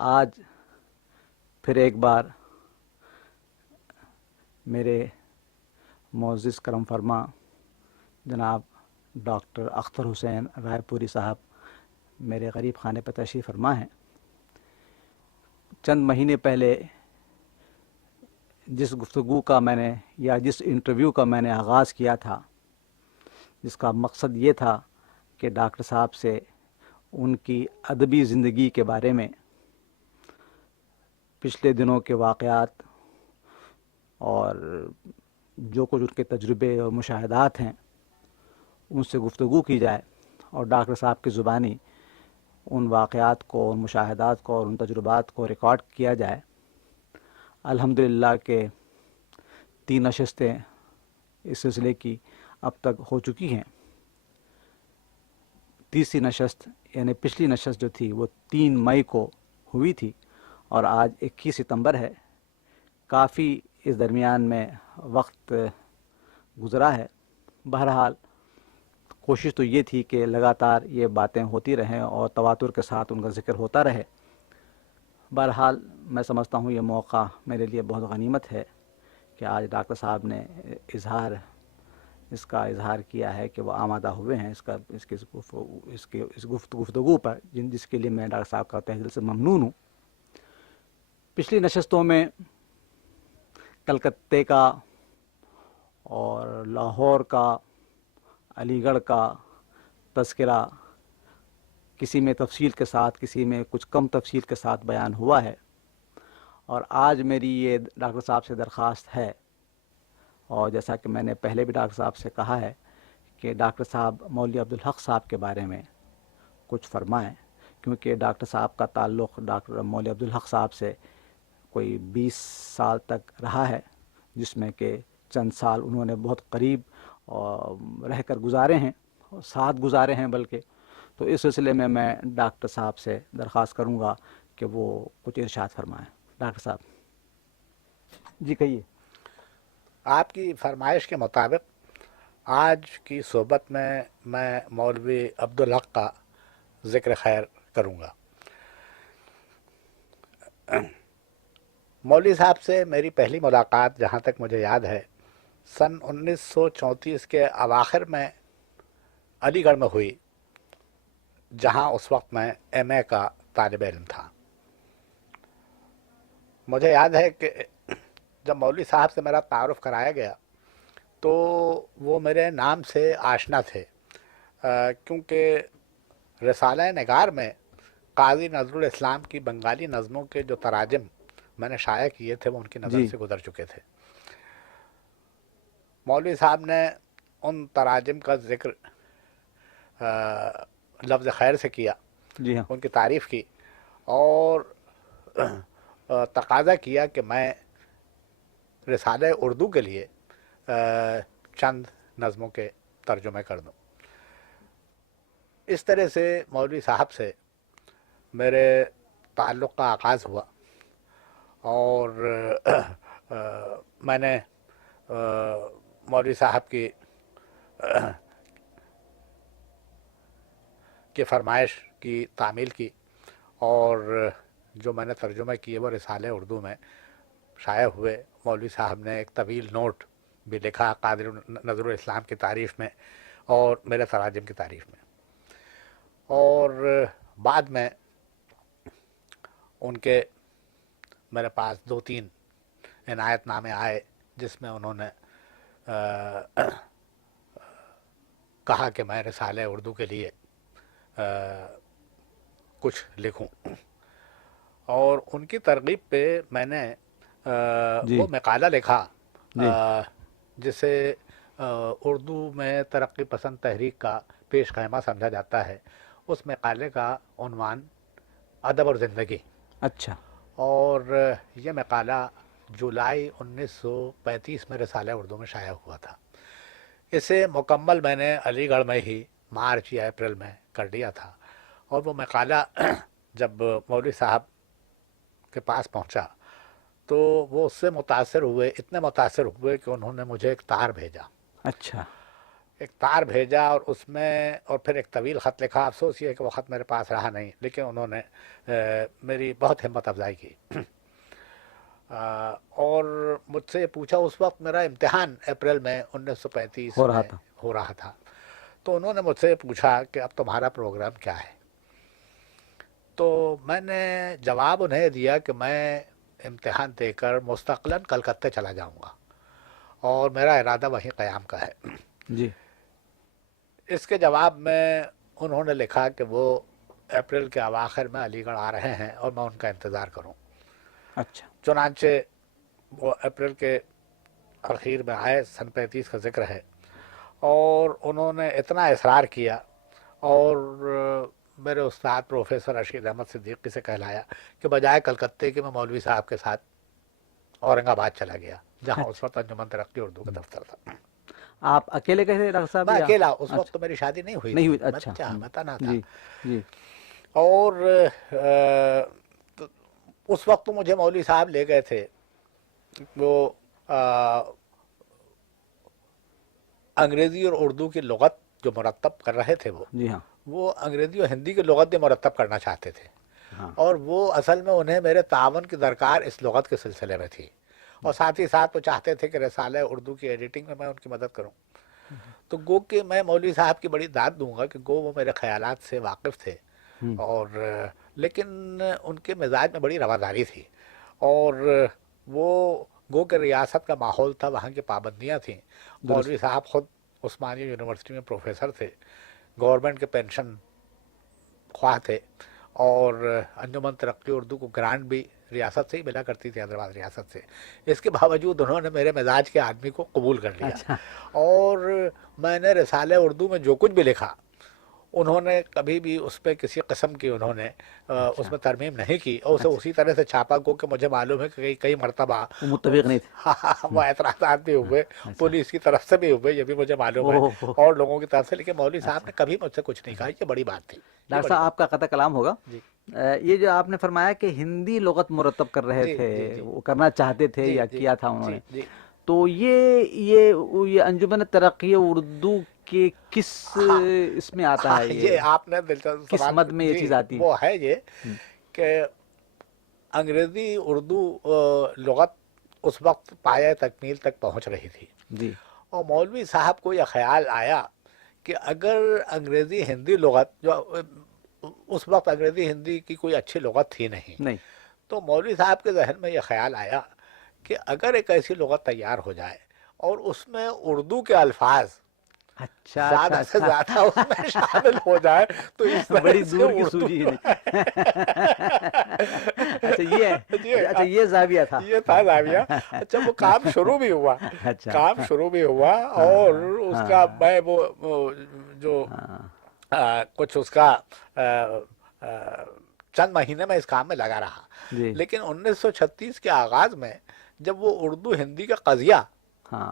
آج پھر ایک بار میرے معزز کرم فرما جناب ڈاکٹر اختر حسین رائے پوری صاحب میرے غریب خانے پر تشریف فرما ہیں۔ چند مہینے پہلے جس گفتگو کا میں نے یا جس انٹرویو کا میں نے آغاز کیا تھا، جس کا مقصد یہ تھا کہ ڈاکٹر صاحب سے ان کی ادبی زندگی کے بارے میں، پچھلے دنوں کے واقعات اور جو کچھ ان کے تجربے اور مشاہدات ہیں ان سے گفتگو کی جائے اور ڈاکٹر صاحب کی زبانی ان واقعات کو، ان مشاہدات کو اور ان تجربات کو ریکارڈ کیا جائے۔ الحمدللہ کہ 3 نشستیں اس سلسلے کی اب تک ہو چکی ہیں۔ تیسری نشست یعنی پچھلی نشست جو تھی وہ 3 مئی کو ہوئی تھی اور آج 21 ستمبر ہے۔ کافی اس درمیان میں وقت گزرا ہے۔ بہرحال کوشش تو یہ تھی کہ لگاتار یہ باتیں ہوتی رہیں اور تواتر کے ساتھ ان کا ذکر ہوتا رہے۔ بہرحال میں سمجھتا ہوں یہ موقع میرے لیے بہت غنیمت ہے کہ آج ڈاکٹر صاحب نے اس کا اظہار کیا ہے کہ وہ آمادہ ہوئے ہیں اس گفتگو پر، جس کے لیے میں ڈاکٹر صاحب کا تہ دل سے ممنون ہوں۔ پچھلی نشستوں میں کلکتے کا اور لاہور کا، علی گڑھ کا تذکرہ کسی میں تفصیل کے ساتھ، کسی میں کچھ کم تفصیل کے ساتھ بیان ہوا ہے، اور آج میری یہ ڈاکٹر صاحب سے درخواست ہے، اور جیسا کہ میں نے پہلے بھی ڈاکٹر صاحب سے کہا ہے کہ ڈاکٹر صاحب مولوی عبدالحق صاحب کے بارے میں کچھ فرمائیں، کیونکہ ڈاکٹر صاحب کا تعلق ڈاکٹر مولوی عبدالحق صاحب سے کوئی 20 سال تک رہا ہے، جس میں کہ چند سال انہوں نے بہت قریب رہ کر گزارے ہیں، ساتھ گزارے ہیں بلکہ۔ تو اس سلسلے میں ڈاکٹر صاحب سے درخواست کروں گا کہ وہ کچھ ارشاد فرمائیں۔ ڈاکٹر صاحب جی کہیے۔ آپ کی فرمائش کے مطابق آج کی صحبت میں مولوی عبدالحق کا ذکر خیر کروں گا۔ مولوی صاحب سے میری پہلی ملاقات جہاں تک مجھے یاد ہے سن 1934 کے اواخر میں علی گڑھ میں ہوئی، جہاں اس وقت میں ایم اے کا طالب علم تھا۔ مجھے یاد ہے کہ جب مولوی صاحب سے میرا تعارف کرایا گیا تو وہ میرے نام سے آشنا تھے، کیونکہ رسالہ نگار میں قاضی نذر الاسلام کی بنگالی نظموں کے جو تراجم میں نے شائع کیے تھے وہ ان کی نظر سے گزر چکے تھے۔ مولوی صاحب نے ان تراجم کا ذکر لفظ خیر سے کیا، جی ہاں، ان کی تعریف کی اور تقاضا کیا کہ میں رسالہ اردو کے لیے چند نظموں کے ترجمے کر دوں۔ اس طرح سے مولوی صاحب سے میرے تعلق کا آغاز ہوا، اور میں نے مولوی صاحب کی فرمائش کی تعمیل کی، اور جو میں نے ترجمہ کیے وہ رسالہ اردو میں شائع ہوئے۔ مولوی صاحب نے ایک طویل نوٹ بھی لکھا قاضی نذر الاسلام کی تعریف میں اور میرے تراجم کی تعریف میں، اور بعد میں ان کے میرے پاس 2-3 عنایت نامے آئے جس میں انہوں نے کہا کہ میں رسالہ اردو کے لیے کچھ لکھوں، اور ان کی ترغیب پہ میں نے وہ مقالہ لکھا جسے اردو میں ترقی پسند تحریک کا پیش خیمہ سمجھا جاتا ہے۔ اس مقالے کا عنوان ادب اور زندگی۔ اچھا۔ اور یہ مقالہ جولائی 1935 میں رسالہ اردو میں شائع ہوا تھا۔ اسے مکمل میں نے علی گڑھ میں ہی مارچ یا اپریل میں کر دیا تھا، اور وہ مقالہ جب مولوی صاحب کے پاس پہنچا تو وہ اس سے متاثر ہوئے، اتنے متاثر ہوئے کہ انہوں نے مجھے ایک تار بھیجا۔ اچھا۔ ایک تار بھیجا اور اس میں اور پھر ایک طویل خط لکھا. افسوس یہ ہے کہ وہ خط میرے پاس رہا نہیں, لیکن انہوں نے میری بہت ہمت افزائی کی. اور مجھ سے پوچھا, اس وقت میرا امتحان اپریل میں 1935 ہو رہا میں تھا. ہو رہا تھا. تو انہوں نے مجھ سے پوچھا کہ اب تمہارا پروگرام کیا ہے. تو میں نے جواب انہیں دیا کہ میں امتحان دے کر مستقلاً کلکتہ چلا جاؤں گا اور میرا ارادہ وہیں قیام کا ہے. جی. اس کے جواب میں انہوں نے لکھا کہ وہ اپریل کے اواخر میں علی گڑھ آ رہے ہیں اور میں ان کا انتظار کروں. اچھا. چنانچہ وہ اپریل کے اخیر میں آئے, سن 35 کا ذکر ہے, اور انہوں نے اتنا اصرار کیا اور میرے استاد پروفیسر رشید احمد صدیقی سے کہلایا کہ بجائے کلکتے کے میں مولوی صاحب کے ساتھ اورنگ آباد چلا گیا, جہاں اس وقت انجمن ترقی اردو کا دفتر تھا. آپ اکیلے گئے تھے ڈاکٹر صاحب میں یا؟ اکیلا, اس وقت اچھا. تو میری شادی نہیں ہوئی نہیں تھی, ہوئی. میں اچھا. بچہ, میں تنہا تھا. جی جی. اور اس وقت تو مجھے مولوی صاحب لے گئے تھے. وہ انگریزی اور اردو کی لغت جو مرتب کر رہے تھے, جی ہاں. وہ انگریزی اور ہندی کی لغت بھی مرتب کرنا چاہتے تھے. ہاں. اور وہ اصل میں انہیں میرے تعاون کی درکار اس لغت کے سلسلے میں تھی, اور ساتھ ہی ساتھ وہ چاہتے تھے کہ رسالہ اردو کی ایڈیٹنگ میں ان کی مدد کروں. تو گو کہ میں مولوی صاحب کی بڑی داد دوں گا کہ گو وہ میرے خیالات سے واقف تھے, اور لیکن ان کے مزاج میں بڑی رواداری تھی, اور وہ گو کہ ریاست کا ماحول تھا, وہاں کی پابندیاں تھیں. مولوی صاحب خود عثمانیہ یونیورسٹی میں پروفیسر تھے, گورنمنٹ کے پینشن خواہ تھے, اور انجمن ترقی اردو کو گرانٹ بھی ریاست سے ہی ملا کرتی تھی, حیدرآباد ریاست سے. اس کے باوجود انہوں نے میرے مزاج کے آدمی کو قبول کر لیا. اچھا. اور میں نے رسالہ اردو میں جو کچھ بھی لکھا, انہوں نے کبھی بھی اس پہ کسی قسم کی انہوں نے اس میں ترمیم نہیں کی, اور اسے اسی طرح سے چھاپا گو کہ مجھے معلوم ہے کہ کئی مرتبہ وہ متفق نہیں تھے. وہ اعتراضات بھی ہوئے, پولیس کی طرف سے بھی ہوئے, یہ بھی مجھے معلوم ہے, اور لوگوں کی طرف سے. لیکن مولوی صاحب نے کبھی مجھ سے کچھ نہیں کہا, یہ بڑی بات تھی. ڈاکٹر صاحب آپ کا قطع کلام ہوگا. یہ جو آپ نے فرمایا کہ ہندی لغت مرتب کر رہے تھے, وہ کرنا چاہتے تھے یا کیا تھا انہوں نے, تو یہ انجمن ترقی اردو کے کس اس میں آتا ہے, یہ آپ نے دلچسپ کس مد میں یہ چیز آتی ہے؟ وہ ہے یہ کہ انگریزی اردو لغت اس وقت پایہ تکمیل تک پہنچ رہی تھی, جی, اور مولوی صاحب کو یہ خیال آیا کہ اگر انگریزی ہندی لغت, جو اس وقت انگریزی ہندی کی کوئی اچھی لغت تھی نہیں, تو مولوی صاحب کے ذہن میں یہ خیال آیا کہ اگر ایک ایسی لغت تیار ہو جائے اور اس میں اردو کے الفاظ زیادہ سے زیادہ اس میں شامل ہو جائے تو اس بڑی دور کی سوجی ہے. اچھا یہ زاویہ تھا, یہ تھا زاویہ. اچھا, وہ کام شروع بھی ہوا, کام شروع بھی ہوا, اور اس کا میں وہ جو کچھ اس کا چند مہینے میں اس کام میں لگا رہا. لیکن 1936 کے آغاز میں جب وہ اردو ہندی کا قضیہ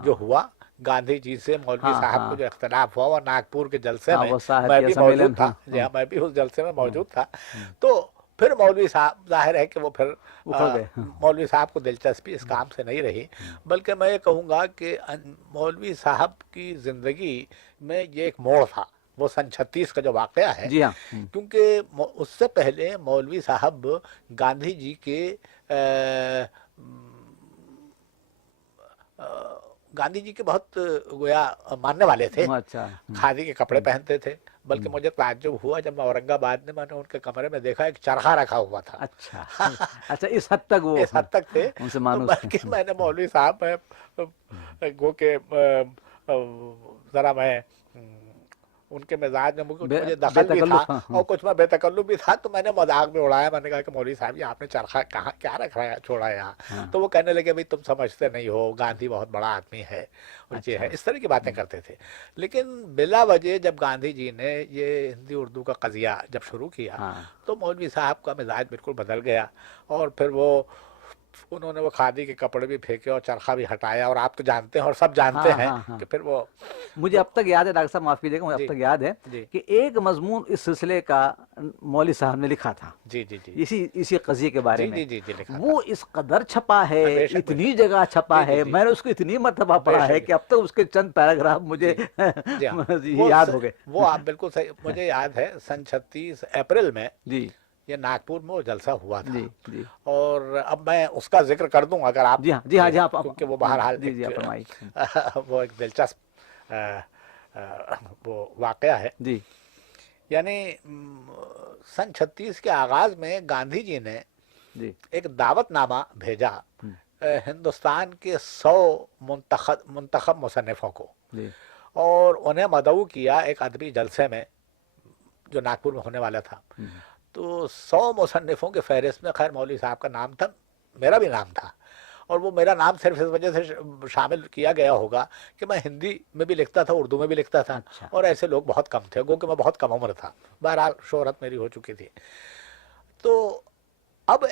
جو ہوا, گاندھی جی سے مولوی صاحب کو جو اختلاف ہوا, وہ ناگپور کے جلسے میں میں بھی موجود تھا, میں بھی اس جلسے میں موجود تھا. تو پھر مولوی صاحب, ظاہر ہے کہ وہ پھر مولوی صاحب کو دلچسپی اس کام سے نہیں رہی, بلکہ میں یہ کہوں گا کہ مولوی صاحب کی زندگی میں یہ ایک موڑ تھا, وہ سن 36 کا جو واقعہ ہے. کیونکہ اس سے پہلے مولوی صاحب گاندھی جی کے بہت گویا ماننے والے تھے, کھادی کے کپڑے پہنتے تھے. بلکہ مجھے تعجب ہوا جب میں اورنگ آباد میں نے ان کے کمرے میں دیکھا ایک چرخا رکھا ہوا تھا. اچھا, اس حد تک وہ, اس حد تک تھے. بلکہ میں نے مولوی صاحب گو کہ ذرا میں ان کے مزاج میں مجھے دخل بھی تھا اور کچھ میں بے تکلف بھی تھا, تو میں نے مذاق میں اڑایا. میں نے کہا کہ مولوی صاحب یہ آپ نے چرخا کہاں کیا رکھ رہا ہے, چھوڑا یہاں؟ تو وہ کہنے لگے بھائی تم سمجھتے نہیں ہو, گاندھی بہت بڑا آدمی ہے, یہ ہے, اس طرح کی باتیں کرتے تھے. لیکن بلا وجہ جب گاندھی جی نے یہ ہندی اردو کا قضیہ جب شروع کیا تو مولوی صاحب کا مزاج بالکل بدل گیا, اور پھر وہ انہوں نے وہ کھادی کے کپڑے بھی پھینکے اور چرخہ بھی ہٹایا، اور آپ تو جانتے ہیں اور سب جانتے ہاں ہیں ہاں ہاں، کہ پھر وہ مجھے اب تک یاد ہے ڈاکٹر صاحب، معاف کیجیے گا، مجھے اب جی تک یاد ہے جی کہ ایک مضمون اس سلسلے کا مولوی صاحب نے لکھا تھا، جی جی جی اسی قضیے کے بارے جی میں. جی جی جی لکھا تھا. وہ اس قدر چھپا ہے، بے شک بے اتنی شک. جگہ جی چھپا جی ہے، جی میں نے اس کو اتنی مرتبہ بے پڑھا ہے شک. کہ اب تک اس کے چند پیراگراف مجھے جی جی ہاں وہ یاد ہو گئے. وہ آپ بالکل صحیح، مجھے یاد ہے سن 36 اپریل میں جی یہ ناگپور میں وہ جلسہ ہوا تھا. جی جی اور اب میں اس کا ذکر کر دوں اگر آپ، جی ہاں جی ہاں جی ہاں، کیونکہ وہ بہرحال جی جی ایک آپ فرمائیے. وہ ایک دلچسپ وہ واقعہ ہے. جی یعنی سن 36 کے آغاز میں گاندھی جی نے جی ایک دعوت نامہ بھیجا ہم، ہندوستان کے 100 منتخب مصنفوں کو، جی اور انہیں مدعو کیا ایک ادبی جلسے میں جو ناگپور میں ہونے والا تھا. ہم، تو 100 مصنفوں کے فہرست میں خیر مولوی صاحب کا نام تھا، میرا بھی نام تھا. اور وہ میرا نام صرف اس وجہ سے شامل کیا گیا ہوگا کہ میں ہندی میں بھی لکھتا تھا، اردو میں بھی لکھتا تھا، اچھا اور ایسے لوگ بہت کم تھے، گو کہ میں بہت کم عمر تھا. بہرحال شہرت میری ہو چکی تھی. تو اب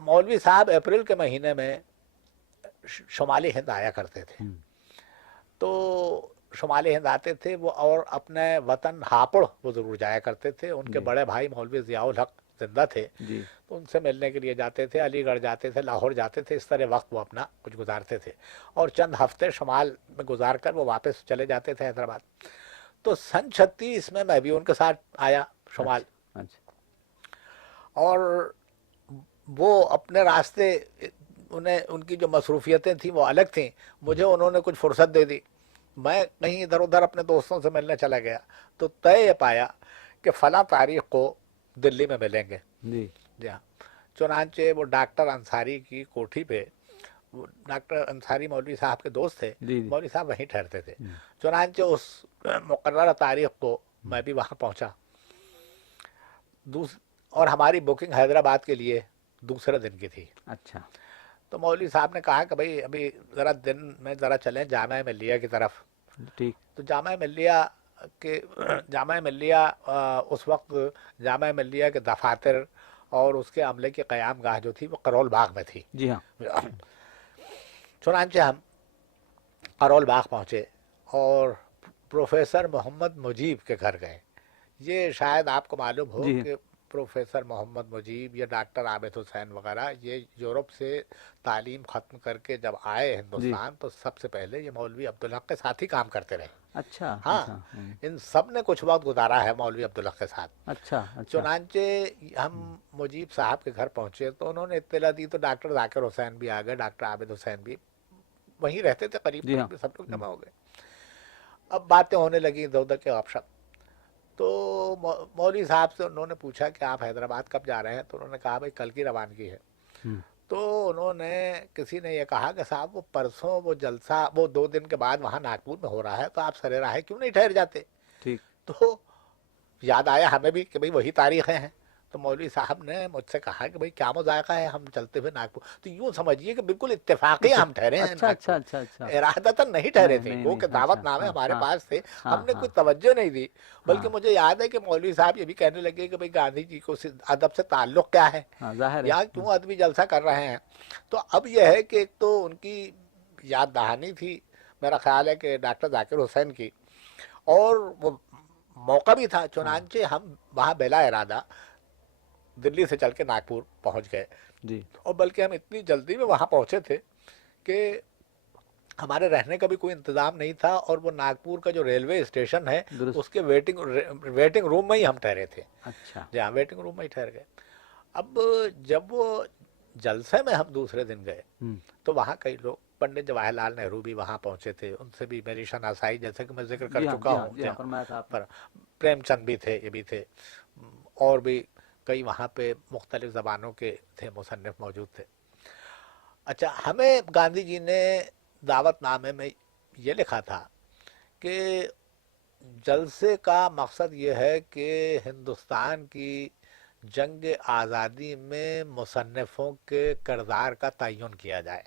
مولوی صاحب اپریل کے مہینے میں شمالی ہند آیا کرتے تھے. ہم، تو شمالی ہند آتے تھے وہ، اور اپنے وطن ہاپڑ وہ ضرور جایا کرتے تھے. ان کے جی بڑے بھائی مولوی ضیاء الحق زندہ تھے، جی تو ان سے ملنے کے لیے جاتے تھے، علی گڑھ جاتے تھے، لاہور جاتے تھے. اس طرح وقت وہ اپنا کچھ گزارتے تھے، اور چند ہفتے شمال میں گزار کر وہ واپس چلے جاتے تھے حیدرآباد. تو سن 36 میں بھی ان کے ساتھ آیا شمال، اچھا اچھا اور وہ اپنے راستے، انہیں ان کی جو مصروفیتیں تھیں وہ الگ تھیں. مجھے انہوں نے کچھ فرصت دے دی، میں کہیں ادھر ادھر اپنے دوستوں سے ملنے چلا گیا. تو طے یہ پایا کہ فلاں تاریخ کو دلی میں ملیں گے. جی جی ہاں. چنانچہ وہ ڈاکٹر انصاری کی کوٹھی پہ، وہ ڈاکٹر انصاری مولوی صاحب کے دوست تھے، جی جی مولوی صاحب وہیں ٹھہرتے تھے. ہم، چنانچہ اس مقررہ تاریخ کو میں بھی وہاں پہنچا، اور ہماری بکنگ حیدرآباد کے لیے دوسرے دن کی تھی. اچھا تو مولوی صاحب نے کہا کہ بھائی ابھی ذرا دن میں ذرا چلیں جامعہ ملیہ کی طرف. ٹھیک تو جامعہ ملیہ اس وقت جامعہ ملیہ کے دفاتر اور اس کے عملے کی قیام گاہ جو تھی وہ کرول باغ میں تھی. جی ہاں چنانچہ ہم کرول باغ پہنچے اور پروفیسر محمد مجیب کے گھر گئے. یہ شاید آپ کو معلوم ہو جی کہ پروفیسر محمد مجیب یا ڈاکٹر عابد حسین وغیرہ یہ یورپ سے تعلیم ختم کر کے جب آئے جی ہندوستان تو سب سے پہلے یہ مولوی عبدالحق کے ساتھ ہی کام کرتے رہے. اچھا ہاں، اچھا ہم، ان سب نے کچھ وقت گزارا ہے مولوی عبدالحق کے ساتھ. اچھا اچھا چنانچہ ہم مجیب صاحب کے گھر پہنچے تو انہوں نے اطلاع دی تو ڈاکٹر ذاکر حسین بھی آ گئے، ڈاکٹر عابد حسین بھی وہیں رہتے تھے، قریب جی ہاں قریب سب لوگ ہم، جمع ہو گئے. اب باتیں ہونے لگیں ادھر ادھر کے گپ شپ. تو مولوی صاحب سے انہوں نے پوچھا کہ آپ حیدرآباد کب جا رہے ہیں؟ تو انہوں نے کہا بھائی کل کی روانگی ہے. ہم، تو انہوں نے، کسی نے یہ کہا کہ صاحب وہ پرسوں وہ جلسہ وہ 2 دن کے بعد وہاں ناگپور میں ہو رہا ہے، تو آپ سرے راہ کیوں نہیں ٹھہر جاتے؟ ٹھیک تو یاد آیا ہمیں بھی کہ بھئی وہی تاریخیں ہیں. تو مولوی صاحب نے مجھ سے کہا کہ بھئی کیا مذائقہ ہے ہم چلتے ہوئے ناگپور. تو یوں سمجھیے کہ بالکل اتفاقی ہم ٹھہرے ہیں اچھا اچھا ناگپور، اچھا اچھا ارادتاً نہیں ٹھہرے نہیں تھے. نہیں گو نہیں کہ اچھا دعوت نامے ہاں ہمارے ہاں پاس تھے، ہاں ہم نے ہاں کوئی توجہ نہیں دی. بلکہ ہاں مجھے یاد ہے کہ مولوی صاحب یہ بھی کہنے لگے کہ بھئی گاندھی جی کو ادب سے تعلق کیا ہے، ہاں ظاہر ہے یہاں کیوں ادبی جلسہ کر رہے ہیں. تو اب یہ ہے کہ ایک تو ان کی یاد دہانی تھی، میرا خیال ہے کہ ڈاکٹر ذاکر حسین کی، اور وہ موقع بھی تھا. ہاں چنانچہ ہم وہاں بلا ارادہ دلی سے چل کے ناگپور پہنچ گئے. جی اور بلکہ ہم اتنی جلدی میں وہاں پہنچے تھے کہ ہمارے رہنے کا بھی کوئی انتظام نہیں تھا، اور وہ ناگپور کا جو ریلوے اسٹیشن ہے درست اس کے ویٹنگ روم میں ہی ہم ٹھہرے تھے. اچھا جہاں ویٹنگ روم میں ہی ٹھہر گئے. اب جب وہ جلسے میں ہم دوسرے دن گئے ہم، تو وہاں کئی لوگ، پنڈت جواہر لال نہرو بھی وہاں پہنچے تھے، ان سے بھی میری شناسائی جیسے کہ میں ذکر کر جی ہاں چکا جی ہاں ہوں. جی ہاں فرمایا تھا آپ نے. پر پریم چند بھی تھے، یہ بھی تھے، اور بھی کئی وہاں پہ مختلف زبانوں کے تھے مصنف موجود تھے. اچھا، ہمیں گاندھی جی نے دعوت نامے میں یہ لکھا تھا کہ جلسے کا مقصد یہ ہے کہ ہندوستان کی جنگ آزادی میں مصنفوں کے کردار کا تعین کیا جائے.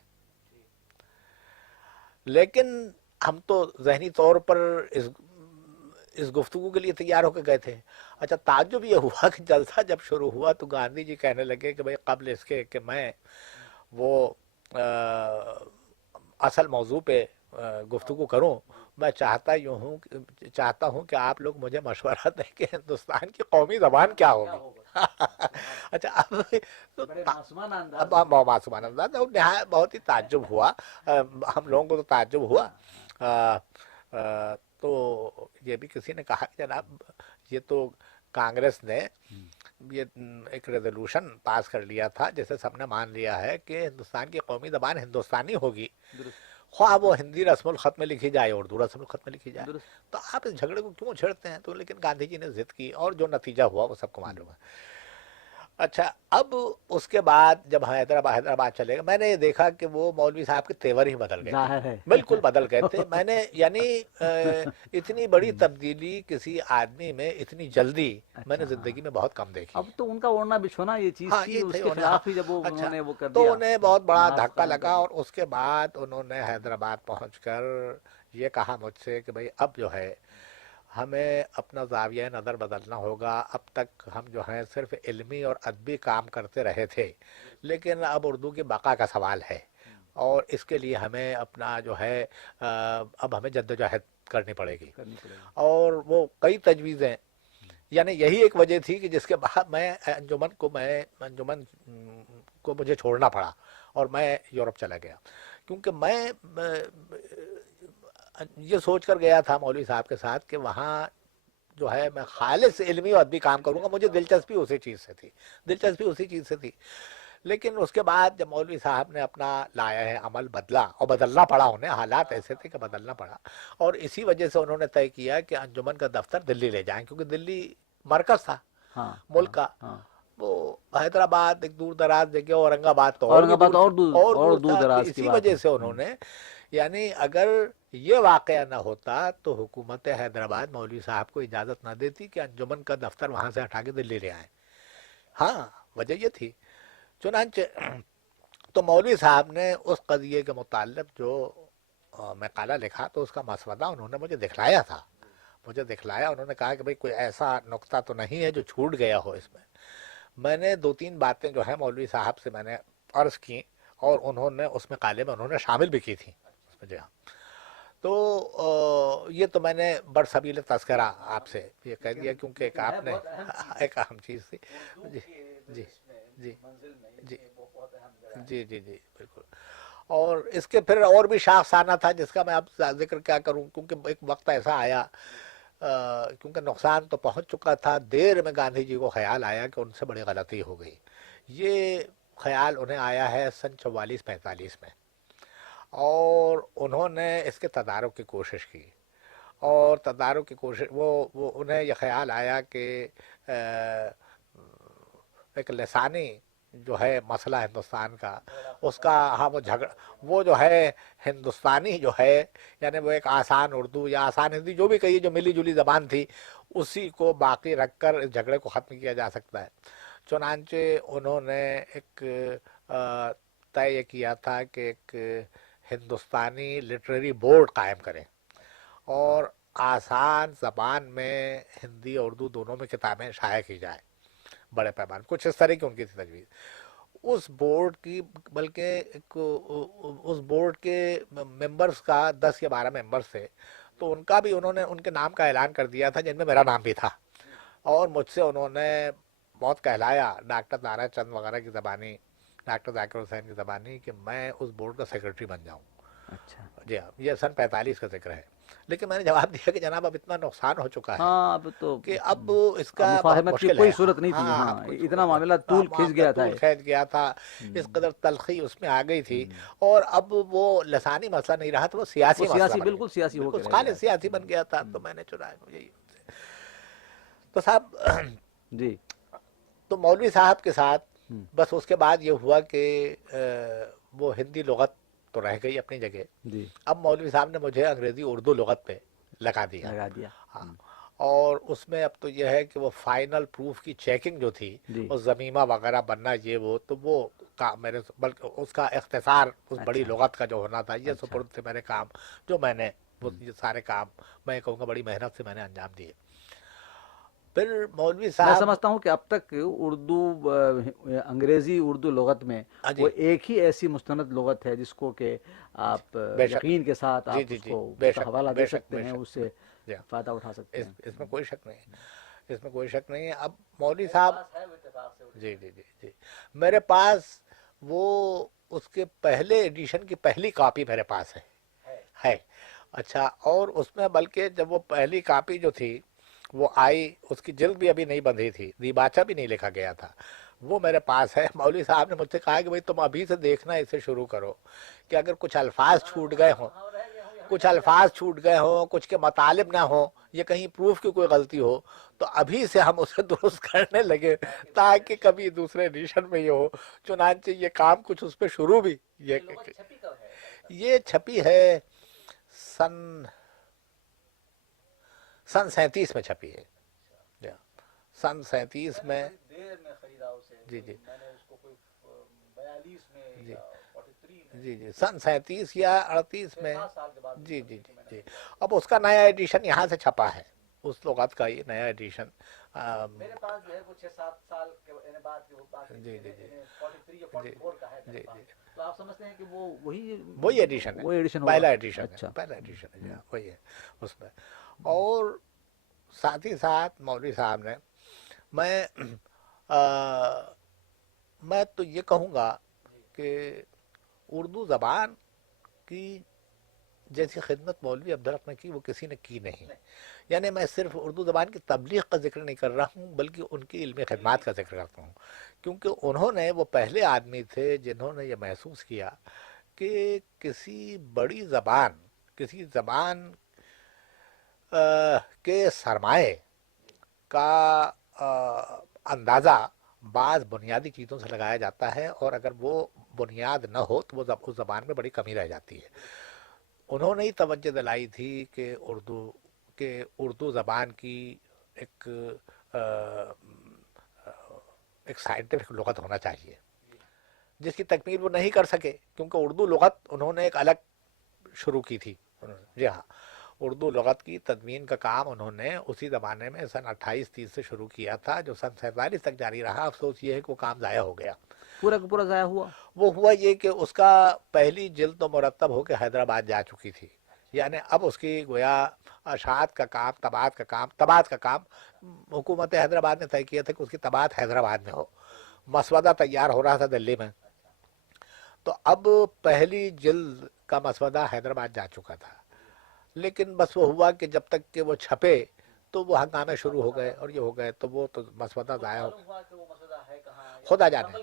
لیکن ہم تو ذہنی طور پر اس گفتگو کے لیے تیار ہو کے گئے تھے. اچھا، تعجب یہ ہوا کہ جلسہ جب شروع ہوا تو گاندھی جی کہنے لگے کہ بھئی قبل اس کے کہ میں وہ اصل موضوع پہ گفتگو کروں، میں چاہتا ہوں کہ آپ لوگ مجھے مشورہ دیں کہ ہندوستان کی قومی زبان کیا ہوگی۔ اچھا اب تو بڑے معصومانہ انداز اب معصومانہ انداز اور نہایت بہت ہی تعجب ہوا، ہم لوگوں کو تو تعجب ہوا۔ تو یہ بھی کسی نے کہا کہ جناب یہ تو کانگریس نے یہ ایک ریزولوشن پاس کر لیا تھا جسے سب نے مان لیا ہے کہ ہندوستان کی قومی زبان ہندوستانی ہوگی، درست خواہ وہ ہندی رسم الخط میں لکھی جائے اردو رسم الخط میں لکھی جائے۔ درست تو آپ اس جھگڑے کو کیوں چھیڑتے ہیں؟ تو لیکن گاندھی جی نے ضد کی اور جو نتیجہ ہوا وہ سب کو معلوم ہے۔ اچھا اب اس کے بعد جب حیدرآباد چلے گئے، میں نے یہ دیکھا کہ وہ مولوی صاحب کے تیور ہی بدل گئے تھے، ظاہر ہے بالکل بدل گئے تھے۔ میں نے یعنی اتنی بڑی تبدیلی کسی آدمی میں اتنی جلدی میں نے اچھا، زندگی میں بہت کم دیکھی۔ اب تو ان کا اوڑھنا بچھونا یہ چیز ہاں تھی، یہ اس تھے کے انہیں، خلاف ہی جب وہ اچھا انہوں نے وہ کر تو دیا، انہیں بہت بڑا محاذ دھکا قائم کر لگا دیا۔ اور اس کے بعد انہوں نے حیدرآباد پہنچ کر یہ کہا مجھ سے کہ بھئی اب جو ہے ہمیں اپنا زاویہ نظر بدلنا ہوگا، اب تک ہم جو ہیں صرف علمی اور ادبی کام کرتے رہے تھے، لیکن اب اردو کی بقا کا سوال ہے اور اس کے لیے ہمیں اپنا جو ہے اب ہمیں جدوجہد کرنی پڑے گی۔ کرنی پڑے گی۔ اور وہ کئی تجویزیں، یعنی یہی ایک وجہ تھی کہ جس کے بعد میں انجمن کو مجھے چھوڑنا پڑا اور میں یورپ چلا گیا، کیونکہ میں یہ سوچ کر گیا تھا مولوی صاحب کے ساتھ کہ وہاں جو ہے میں خالص علمی اور ادبی کام کروں گا، مجھے دلچسپی اسی چیز سے تھی۔ لیکن اس کے بعد جب مولوی صاحب نے اپنا لایا ہے عمل بدلا، اور بدلنا پڑا انہیں، حالات ایسے تھے کہ بدلنا پڑا، اور اسی وجہ سے انہوں نے طے کیا کہ انجمن کا دفتر دلی لے جائیں، کیونکہ دلی مرکز تھا ہاں ملک کا۔ ہاں، وہ حیدرآباد ایک دور دراز جگہ، اورنگ آباد تو اور اورنگ بھی آباد دور تھی، اور اور دور دور تھا۔ تو دراز کی اسی بات وجہ ہے۔ سے انہوں نے، یعنی اگر یہ واقعہ نہ ہوتا تو حکومت حیدرآباد مولوی صاحب کو اجازت نہ دیتی کہ انجمن کا دفتر وہاں سے ہٹا کے دلی لے آئیں۔ ہاں وجہ یہ تھی۔ چنانچہ تو مولوی صاحب نے اس قضیے کے متعلق جو مقالہ لکھا تو اس کا مسودہ انہوں نے مجھے دکھلایا تھا، انہوں نے کہا کہ بھئی کوئی ایسا نقطہ تو نہیں ہے جو چھوٹ گیا ہو اس میں۔ میں نے دو تین باتیں جو ہیں مولوی صاحب سے میں نے عرض کی اور انہوں نے اس مقالے میں انہوں نے شامل بھی کی تھی اس میں، جی ہاں۔ تو یہ تو میں نے برسبیل تذکرہ آپ سے یہ کہہ دیا، کیونکہ ایک آپ نے ایک اہم چیز تھی۔ جی جی جی جی جی جی جی بالکل۔ اور اس کے پھر اور بھی شاخسانہ تھا جس کا میں اب ذکر کیا کروں، کیونکہ ایک وقت ایسا آیا کیونکہ نقصان تو پہنچ چکا تھا، دیر میں گاندھی جی کو خیال آیا کہ ان سے بڑی غلطی ہو گئی۔ یہ خیال انہیں آیا ہے سن 44-45 میں، اور انہوں نے اس کے تدارک کی کوشش کی، اور تدارک کی کوشش وہ انہیں یہ خیال آیا کہ ایک لسانی جو ہے مسئلہ ہندوستان کا، اس کا ہاں وہ جو ہے ہندوستانی جو ہے، یعنی وہ ایک آسان اردو یا آسان ہندی جو بھی کہیے، جو ملی جلی زبان تھی، اسی کو باقی رکھ کر اس جھگڑے کو ختم کیا جا سکتا ہے۔ چنانچہ انہوں نے ایک طے یہ کیا تھا کہ ایک ہندوستانی لٹریری بورڈ قائم کریں اور آسان زبان میں ہندی اور اردو دونوں میں کتابیں شائع کی جائیں بڑے پیمانے، کچھ اس طرح کی ان کی تھی تجویز۔ اس بورڈ کی، بلکہ اس بورڈ کے ممبرز کا 10 یا 12 ممبرز تھے، تو ان کا بھی انہوں نے ان کے نام کا اعلان کر دیا تھا، جن میں میرا نام بھی تھا، اور مجھ سے انہوں نے بہت کہلایا ڈاکٹر نارائن چند وغیرہ کی زبانی، ڈاکٹر ذاکر حسین کی زبانی، کہ میں اس بورڈ کا سیکرٹری بن جاؤں۔ اچھا، جی ہاں، یہ سن 45 کا ذکر ہے۔ لیکن میں نے جواب دیا کہ جناب اب اتنا نقصان ہو چکا ہے ہاں اب تو کہ اب اس کا بہت مفاہمت کی مشکل ہے۔ کوئی صورت نہیں تھی، ہاں ہاں اب کوئی اتنا صورت معاملہ نہیں، طول کھنچ معاملہ گیا تھا۔ طول کھینچ گیا تھا، اس قدر تلخی اس میں آ گئی تھی، اور اب وہ لسانی مسئلہ نہیں رہا تھا، وہ سیاسی وہ مسئلہ سیاسی، بن بالکل گیا، سیاسی ہو کے بالکل رہ گیا خالص سیاسی بن گیا تھا۔ تو میں نے چنا یہی تو صاحب جی۔ تو مولوی صاحب کے ساتھ ہم، بس اس کے بعد یہ ہوا کہ وہ ہندی لغت تو رہ گئی اپنی جگہ، جی اب مولوی صاحب نے مجھے انگریزی اردو لغت پہ لگا دیا۔ لگا دیا۔ ہاں، اور اس میں اب تو یہ ہے کہ وہ فائنل پروف کی چیکنگ جو تھی، جی، وہ ضمیمہ وغیرہ بننا، یہ وہ تو وہ میرے بلکہ اس کا اختصار اس بڑی اچھا لغت کا جو ہونا تھا، یہ اچھا، سپرد تھے میرے کام، جو میں نے یہ سارے کام میں کہوں گا بڑی محنت سے میں نے انجام دیے۔ پھر مولوی میں صاحب سمجھتا ہوں کہ اب تک اردو انگریزی اردو لغت میں ہاں جی وہ ایک ہی ایسی مستند لغت ہے جس کو کہ آپ بے شک یقین کے ساتھ جی آپ جی اس جی کو بے اس کا شک حوالہ بے دے شک سکتے بے ہیں، شک اس سے جی فائدہ اٹھا سکتے ہیں۔ اس میں کوئی شک نہیں ہے، اس میں کوئی شک نہیں ہے۔ اب مولوی صاحب جی جی جی جی میرے پاس وہ اس کے پہلے ایڈیشن کی پہلی کاپی میرے پاس ہے۔ اچھا، اور اس میں بلکہ جب وہ پہلی کاپی جو تھی وہ آئی، اس کی جلد بھی ابھی نہیں بندھی تھی، دیباچہ بھی نہیں لکھا گیا تھا، وہ میرے پاس ہے۔ مولوی صاحب نے مجھ سے کہا کہ بھئی تم ابھی سے دیکھنا اسے شروع کرو کہ اگر کچھ الفاظ چھوٹ گئے ہوں، کچھ کے مطالب نہ ہوں، یہ کہیں پروف کی کوئی غلطی ہو تو ابھی سے ہم اسے درست کرنے لگے تاکہ کبھی دوسرے ایڈیشن میں یہ ہو۔ چنانچہ یہ کام کچھ اس پہ شروع بھی یہ چھپی ہے سن 37 میں چھپی ہے، سن 37 میں جی جی جی جی سن 37 یا 38 میں جی جی جی جی اب اس کا نیا ایڈیشن یہاں سے چھپا ہے، اس لغت کا یہ نیا ایڈیشن میرے پاس جو ہے وہ 6-7 سال کے بعد جی جی جی 43 یا 44 کا ہے جی میرے پاس، جی تو آپ سمجھتے ہیں کہ وہ وہی ایڈیشن ہے، وہی ایڈیشن ہوگا؟ پہلا ایڈیشن ہے، اچھا، پہلا ایڈیشن ہے، وہی ہے اس میں۔ اور ساتھ ہی ساتھ مولوی صاحب نے میں تو یہ کہوں گا کہ اردو زبان کی جیسی خدمت مولوی عبدالحق نے کی وہ کسی نے کی نہیں، یعنی میں صرف اردو زبان کی تبلیغ کا ذکر نہیں کر رہا ہوں بلکہ ان کی علمی خدمات کا ذکر کرتا ہوں، کیونکہ انہوں نے وہ پہلے آدمی تھے جنہوں نے یہ محسوس کیا کہ کسی بڑی زبان، کسی زبان کے سرمایے کا اندازہ بعض بنیادی چیزوں سے لگایا جاتا ہے، اور اگر وہ بنیاد نہ ہو تو وہ اس زبان میں بڑی کمی رہ جاتی ہے۔ انہوں نے ہی توجہ دلائی تھی کہ اردو زبان کی ایک ایک سائنٹیفک لغت ہونا چاہیے، جس کی تکمیل وہ نہیں کر سکے کیونکہ اردو لغت انہوں نے ایک الگ شروع کی تھی۔ جی ہاں، اردو لغت کی تدوین کا کام انہوں نے اسی زمانے میں سن 28-30 سے شروع کیا تھا جو سن 47 تک جاری رہا۔ افسوس یہ ہے کہ وہ کام ضائع ہو گیا۔ پورا کا پورا ضائع ہوا؟ وہ ہوا یہ کہ اس کا پہلی جلد تو مرتب ہو کے حیدرآباد جا چکی تھی، یعنی اب اس کی گویا اشاعت کا کام، طباعت کا کام حکومت حیدرآباد نے طے کیا تھا کہ اس کی طباعت حیدرآباد میں ہو۔ مسودہ تیار ہو رہا تھا دلی میں، تو اب پہلی جلد کا مسودہ حیدرآباد جا چکا تھا، لیکن بس وہ ہوا کہ جب تک کہ وہ چھپے تو وہ ہنگامے شروع ہو گئے اور یہ ہو گئے، تو وہ تو مسودہ ضائع ہو خدا جانے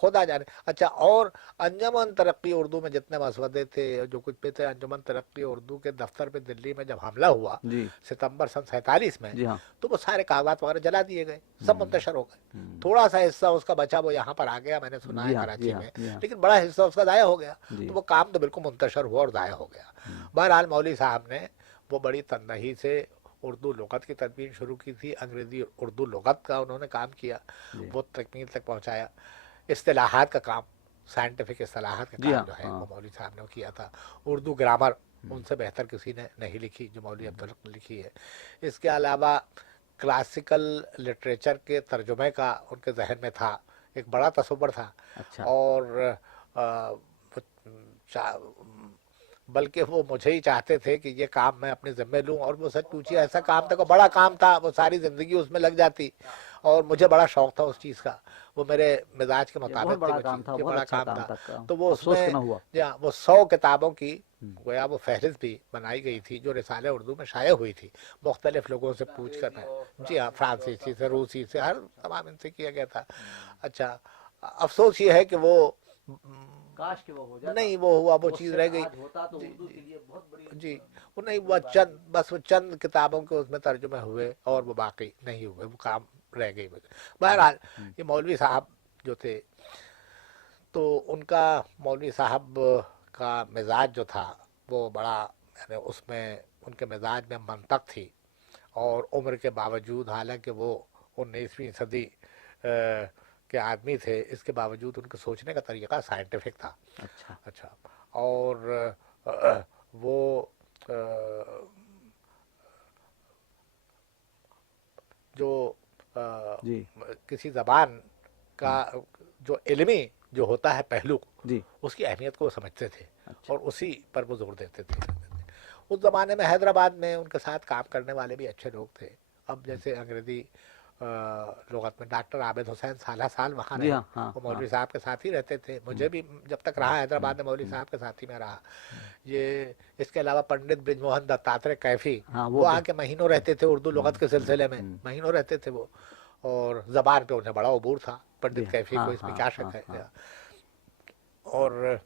خدا جانے۔ اچھا، اور انجمن ترقی اردو میں جتنے مسودے تھے جو کچھ بھی تھے، انجمن ترقی اردو کے دفتر پہ دلی میں جب حملہ ہوا جی ستمبر سن 47 میں، جی ہاں، تو وہ سارے کاغذات وغیرہ جلا دیے گئے، سب منتشر ہو گئے۔ تھوڑا سا حصہ اس کا بچا وہ یہاں پر آ گیا، میں نے سنا ہے جی ہاں، جی کراچی ہاں، میں، جی ہاں، لیکن بڑا حصہ اس کا ضائع ہو گیا، جی تو وہ کام تو بالکل منتشر ہوا اور ضائع ہو گیا۔ بہرحال مولوی صاحب نے وہ بڑی تندہی سے اردو لغت کی تدوین شروع کی تھی، انگریزی اردو لغت کا انہوں نے کام کیا، جی وہ تکمیل تک پہنچایا۔ اصطلاحات کا کام، سائنٹیفک اصطلاحات کا جی کام ہاں، جو ہے ہاں، وہ مولوی صاحب نے کیا تھا۔ اردو گرامر ان سے بہتر کسی نے نہیں لکھی جو مولوی عبدالحق نے لکھی ہے۔ اس کے علاوہ کلاسیکل لٹریچر کے ترجمے کا ان کے ذہن میں تھا، ایک بڑا تصور تھا، اچھا، اور بلکہ وہ مجھے ہی چاہتے تھے کہ یہ کام میں اپنے ذمہ لوں، اور وہ سچ پوچھیے ایسا کام تھا، بڑا کام تھا، وہ ساری زندگی اس میں لگ جاتی، اور مجھے بڑا شوق تھا اس چیز کا، وہ میرے مزاج کے یہ بہت مطابق تھی بڑا وہ کام چیز، تھا، یہ بہت بڑا اچھا کام کام تھا۔ تھا، تو وہ اس افسوس میں کہ نہ ہوا۔ وہ 100 کتابوں کی گویا وہ فہرست بھی بنائی گئی تھی جو رسالہ اردو میں شائع ہوئی تھی، مختلف لوگوں سے پوچھ کر میں، جی ہاں، فرانسیسی سے، روسی سے، ہر تمام ان سے کیا گیا تھا۔ اچھا، افسوس یہ ہے کہ وہ کاش کہ وہ ہو جاتا، نہیں وہ ہوا، وہ چیز رہ گئی، آج ہوتا تو جی اردو جی کے لیے بہت بڑی جی، وہ نہیں ہوا، بس وہ چند کتابوں کے اس میں ترجمے ہوئے اور وہ باقی نہیں ہوئے، وہ کام رہ گئی۔ بہرحال یہ مولوی صاحب جو تھے تو ان کا، مولوی صاحب کا مزاج جو تھا وہ بڑا، یعنی اس میں ان کے مزاج میں منطق تھی، اور عمر کے باوجود، حالانکہ وہ 19ویں صدی کے آدمی تھے، اس کے باوجود ان کے سوچنے کا طریقہ سائنٹیفک تھا۔ اچھا، اچھا، اور وہ جو جی کسی زبان کا جو علمی جو ہوتا ہے پہلو، جی اس کی اہمیت کو وہ سمجھتے تھے اچھا اور اسی پر وہ زور دیتے تھے. اس زمانے میں حیدرآباد میں ان کے ساتھ کام کرنے والے بھی اچھے لوگ تھے. اب جیسے انگریزی لغت میں ڈاکٹر عابد حسین سالہ سال وہاں جی رہے، ہاں ہاں وہ ہاں مولوی صاحب کے ساتھ ہی رہتے تھے. مجھے بھی جب تک رہا حیدرآباد میں مولوی صاحب کے ساتھ ہی میں رہا. یہ اس کے علاوہ پنڈت برج موہن دتاترے کیفی، ہاں وہ بھی آ کے مہینوں رہتے تھے اردو لغت کے سلسلے میں، مہینوں رہتے تھے وہ. اور زبان پہ انہیں بڑا عبور تھا جی پنڈت کیفی ہاں کو، اس میں ہاں کیا ہاں شک ہے. ہاں اور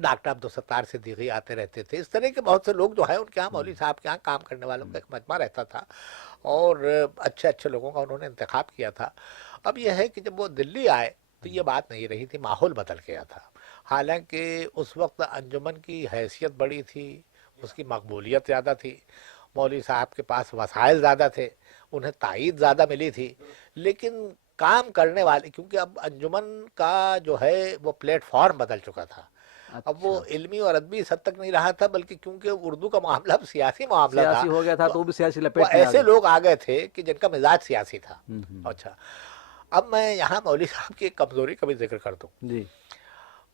ڈاکٹر عبدالستار صدیقی آتے رہتے تھے. اس طرح کے بہت سے لوگ جو ہیں ان کے یہاں مولوی صاحب کے یہاں کام کرنے والوں کا ایک مجمع رہتا تھا اور اچھے اچھے لوگوں کا انہوں نے انتخاب کیا تھا. اب یہ ہے کہ جب وہ دلی آئے تو یہ بات نہیں رہی تھی، ماحول بدل گیا تھا. حالانکہ اس وقت انجمن کی حیثیت بڑی تھی، اس کی مقبولیت زیادہ تھی، مولوی صاحب کے پاس وسائل زیادہ تھے، انہیں تائید زیادہ ملی تھی. لیکن کام کرنے والے، کیونکہ اب انجمن کا جو ہے وہ پلیٹ فارم بدل چکا تھا. اب وہ اچھا علمی اور ادبی اس حد تک نہیں رہا تھا، بلکہ کیونکہ اردو کا معاملہ اب سیاسی معاملہ تھا سیاسی ہو گیا تھا تو تو وہ بھی سیاسی وہ لپیٹ میں آ ایسے گئے. لوگ آ گئے تھے کہ جن کا مزاج سیاسی تھا. ہوں اچھا، اب میں یہاں مولوی صاحب کی ایک کمزوری کا بھی ذکر کر دوں. جی